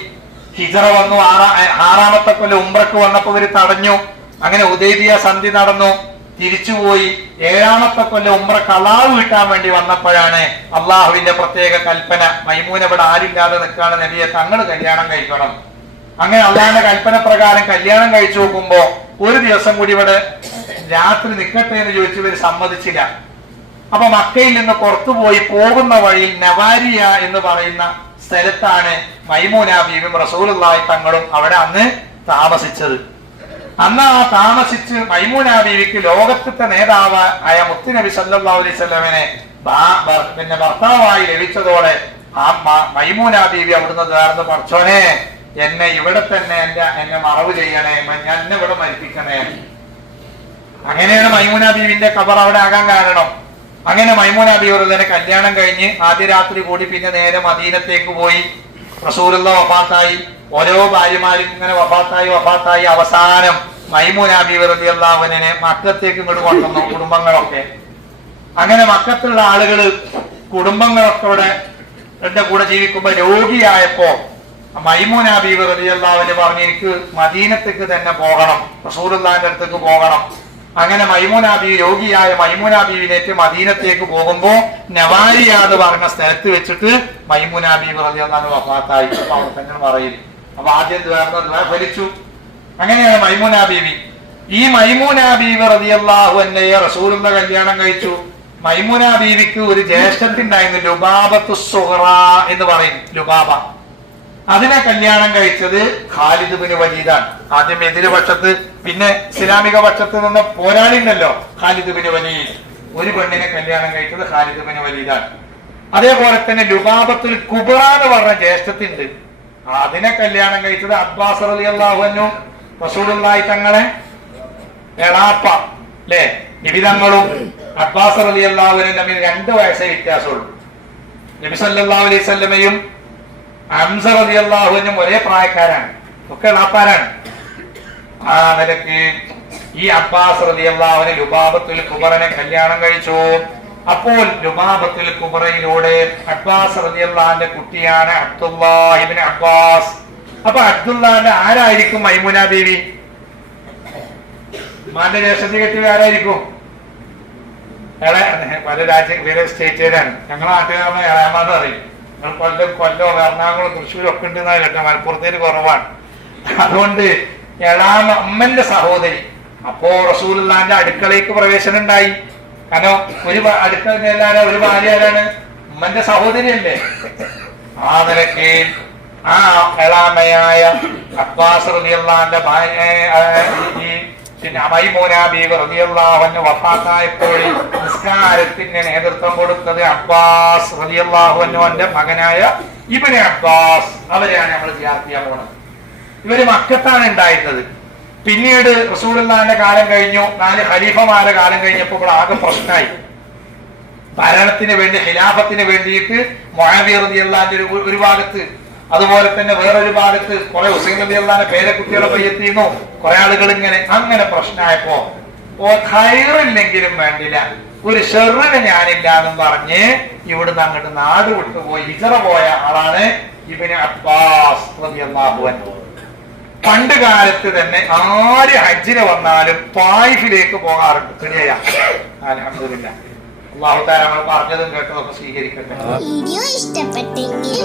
ഹിജറ വന്നു. 6ാമത്തെ കൊല്ലം ഉംറക്ക് വന്നപ്പോ ഇവര് തടഞ്ഞു. അങ്ങനെ ഹുദൈബിയ സന്ധി നടന്നു, തിരിച്ചുപോയി. 7ാമത്തെ കൊല്ലം ഉംറ ഖളാ വീട്ടാൻ വേണ്ടി വന്നപ്പോഴാണ് അള്ളാഹുവിന്റെ പ്രത്യേക കൽപ്പന. മൈമൂന ഇവിടെ ആരില്ലാതെ നിൽക്കാണ്, നബിയെ തങ്ങൾ കല്യാണം കഴിക്കണം. അങ്ങനെ അള്ളാഹിന്റെ കൽപ്പന പ്രകാരം കല്യാണം കഴിച്ചു നോക്കുമ്പോ ഒരു ദിവസം കൂടി ഇവിടെ രാത്രി നിൽക്കട്ടെ എന്ന് ചോദിച്ചവര് സമ്മതിച്ചില്ല. അപ്പൊ മക്കയിൽ നിന്ന് പുറത്തുപോയി പോകുന്ന വഴിയിൽ നവാരിയ എന്ന് പറയുന്ന സ്ഥലത്താണ് മൈമൂന ബീവിയും റസൂലുള്ളാഹി തങ്ങളും അവിടെ അന്ന് താമസിച്ചത്. അന്ന് ആ താമസിച്ച് മൈമൂന ബീവിക്ക് ലോകത്തെ നേതാവ് ആയ മുത്തുനബി സല്ലല്ലാഹു അലൈഹി വസല്ലമയെ പിന്നെ ഭർത്താവായി ലഭിച്ചതോടെ ആ മൈമൂന ബീവി അവിടുന്ന് നേർന്ന് പഠിച്ചോനെ, എന്നെ ഇവിടെ തന്നെ എന്നെ മറവ് ചെയ്യണേ, ഞാൻ എന്നെ ഇവിടെ മരിപ്പിക്കണേ. അങ്ങനെയാണ് മൈമൂന ബീവിന്റെ ഖബർ അവിടെ ആകാൻ കാരണം. അങ്ങനെ മൈമൂന ബീവിനെ കല്യാണം കഴിഞ്ഞ് ആദ്യ രാത്രി കൂടി പിന്നെ നേരെ മദീനത്തേക്ക് പോയി. റസൂലുള്ളാഹി വഫാത്തായി. ഓരോ ഭാര്യമാരും ഇങ്ങനെ വഫാത്തായി അവസാനം മൈമൂന ബീവി റളിയല്ലാഹു അൻഹയെ മക്കത്തേക്ക് ഇങ്ങോട്ട് കൊണ്ടുവന്നു കുടുംബങ്ങളൊക്കെ. അങ്ങനെ മക്കത്തുള്ള ആളുകള് കുടുംബങ്ങളൊക്കെ ഇവിടെ എന്റെ കൂടെ ജീവിക്കുമ്പോ രോഗിയായപ്പോ മൈമൂന ബീവി റളിയല്ലാഹു അൻഹ പറഞ്ഞു, എനിക്ക് മദീനത്തേക്ക് തന്നെ പോകണം, റസൂലുള്ളാഹിന്റെ അടുത്തേക്ക് പോകണം. അങ്ങനെ മൈമൂന ബീവി രോഗിയായ മൈമൂന ബീവിനേറ്റ് മദീനത്തേക്ക് പോകുമ്പോ നവാരിയ എന്ന് പറഞ്ഞ സ്ഥലത്ത് വെച്ചിട്ട് മൈമൂന ബീവി റളിയല്ലാഹു അൻഹ വഫാത്തായി. അപ്പൊ അവിടെ തന്നെ പറയും. അപ്പൊ ആദ്യം ഫലിച്ചു. അങ്ങനെയാണ് മൈമൂന ബീവി. ഈ മൈമൂന ബീവി റളിയല്ലാഹു അൻഹയെ റസൂലുള്ളാഹി കല്യാണം കഴിച്ചു. മൈമൂന ബീവിക്ക് ഒരു ജ്യേഷ്ഠത്തിണ്ടായിരുന്നു, ലുബാബത്തു സുഗ്റ എന്ന് പറയും, ലുബാബ. അതിനെ കല്യാണം കഴിച്ചത് ഖാലിദ് ബിൻ വലീദാണ്. ആദ്യം എതിർപക്ഷത്ത് പിന്നെ ഇസ്ലാമിക പക്ഷത്ത് നിന്ന് പോരാളി ഉണ്ടല്ലോ ഖാലിദ് ബിൻ വലീദ്. ഒരു പെണ്ണിനെ കല്യാണം കഴിച്ചത് ഖാലിദ് ബിൻ വലീദാണ്. അതേപോലെ തന്നെ ലുബാബത്തുൽ കുബ്ര എന്ന് പറഞ്ഞ ജ്യേഷ്ഠത്തിണ്ട്, അതിനെ കല്യാണം കഴിച്ചത് അബ്ബാസ് റളിയല്ലാഹു അൻഹു, റസൂലുള്ളാഹി തങ്ങളെ എളാപ്പ അല്ലെ. നിബിതങ്ങളും അബ്ബാസ് റളിയല്ലാഹു അൻഹു തമ്മിൽ 2 വയസ്സേ വ്യത്യാസമുള്ളൂ. നബി സല്ലല്ലാഹു അലൈഹി വസല്ലമയും ഹംസ റളിയല്ലാഹു അൻഹും ഒരേ പ്രായക്കാരാണ്, ഒക്കെ എളാപ്പാരാണ്. ആ നിലയ്ക്ക് ഈ അബ്ബാസ് റളിയല്ലാഹു അൻഹു ലുബാബത്തുൽ കുബ്രനെ കല്യാണം കഴിച്ചു. അപ്പോൾ ലുബാബത്തുൽ കുബ്രയിലൂടെ അബ്ബാസ് റളിയല്ലാഹുവിന്റെ കുട്ടിയാണ് അബ്ദുല്ലാഹ് ഇബ്നു അബ്ബാസ്. അപ്പൊ അബ്ദുല്ലാഹിന്റെ ആരായിരിക്കും മൈമൂന ബീവി? മാന്റെ ജ്യേഷ്ഠത്തി കെട്ടിയത് ആരായിരിക്കും? പല വേറെ സ്റ്റേറ്റുകാരാണ്. ഞങ്ങളെ നാട്ടുകാരാണ് ഏഴാമെന്ന് പറയും. നിങ്ങൾ കൊല്ലം എറണാകുളം തൃശ്ശൂരും ഒക്കെ ഉണ്ടെന്നാ കേട്ടോ, മലപ്പുറത്തേക്ക് കുറവാണ്. അതുകൊണ്ട് അമ്മന്റെ സഹോദരി. അപ്പോ റസൂലുള്ളാഹിന്റെ അടുക്കളയ്ക്ക് പ്രവേശനം ഉണ്ടായി. കാരണം ഒരു അടുക്കള ഒരു ഭാര്യ ആരാണ്? ഉമ്മന്റെ സഹോദരിയല്ലേ. ആ നിലയ്ക്ക് ആ എളാമയായ അബ്ബാസ് റളിയല്ലാഹുവിന്റെ പിന്നെ മൈമൂന ബീവി റളിയല്ലാഹു അൻഹ വഫാത്തായപ്പോൾ നിസ്കാരത്തിന് നേതൃത്വം കൊടുത്തത് അബ്ബാസ് റളിയല്ലാഹു അൻഹുവിന്റെ മകനായ ഇബ്നു അബ്ബാസ്. അവരെയാണ് നമ്മൾ സിയാറത്ത് ചെയ്യാൻ പോകുന്നത്. ഇവര് മക്കത്താണ് ഉണ്ടായിരുന്നത്. പിന്നീട് റസൂലുള്ളാഹിന്റെ കാലം കഴിഞ്ഞു, 4 ഖലീഫമാരുടെ കാലം കഴിഞ്ഞപ്പോൾ ഇവിടെ ആകെ പ്രശ്നമായി. ഭരണത്തിന് വേണ്ടി ഖിലാഫത്തിന് വേണ്ടിയിട്ട് മുആവിയ റളിയല്ലാഹു ഒരു ഭാഗത്ത്, അതുപോലെ തന്നെ വേറൊരു ഭാഗത്ത് കുറെ ഹുസൈൻ റളിയല്ലാഹുവിന്റെ പേരക്കുട്ടികളെ പയ്യെത്തിയിരുന്നു. കുറെ ആളുകൾ അങ്ങനെ പ്രശ്നമായപ്പോ ഖൈറില്ലെങ്കിലും വേണ്ടില്ല, ഒരു ഷെറിന് ഞാനില്ല എന്നും പറഞ്ഞ് ഇവിടുന്ന് അങ്ങോട്ട് നാട് വിട്ടുപോയി ഹിജറ പോയ ആളാണ് ഇബ്നു അബ്ബാസ് റളിയല്ലാഹു അൻഹു. പണ്ട് കാലത്ത് തന്നെ ആര് ഹജ്ജിന് വന്നാലും ത്വായിഫിലേക്ക് പോകാറുണ്ട്. ശരിയാ? അൽഹംദുലില്ലാഹ്. അല്ലാഹു തആല നമ്മൾ പറഞ്ഞതും കേട്ടതൊക്കെ സ്വീകരിക്കട്ടെ. വീഡിയോ ഇഷ്ടപ്പെട്ടെങ്കിൽ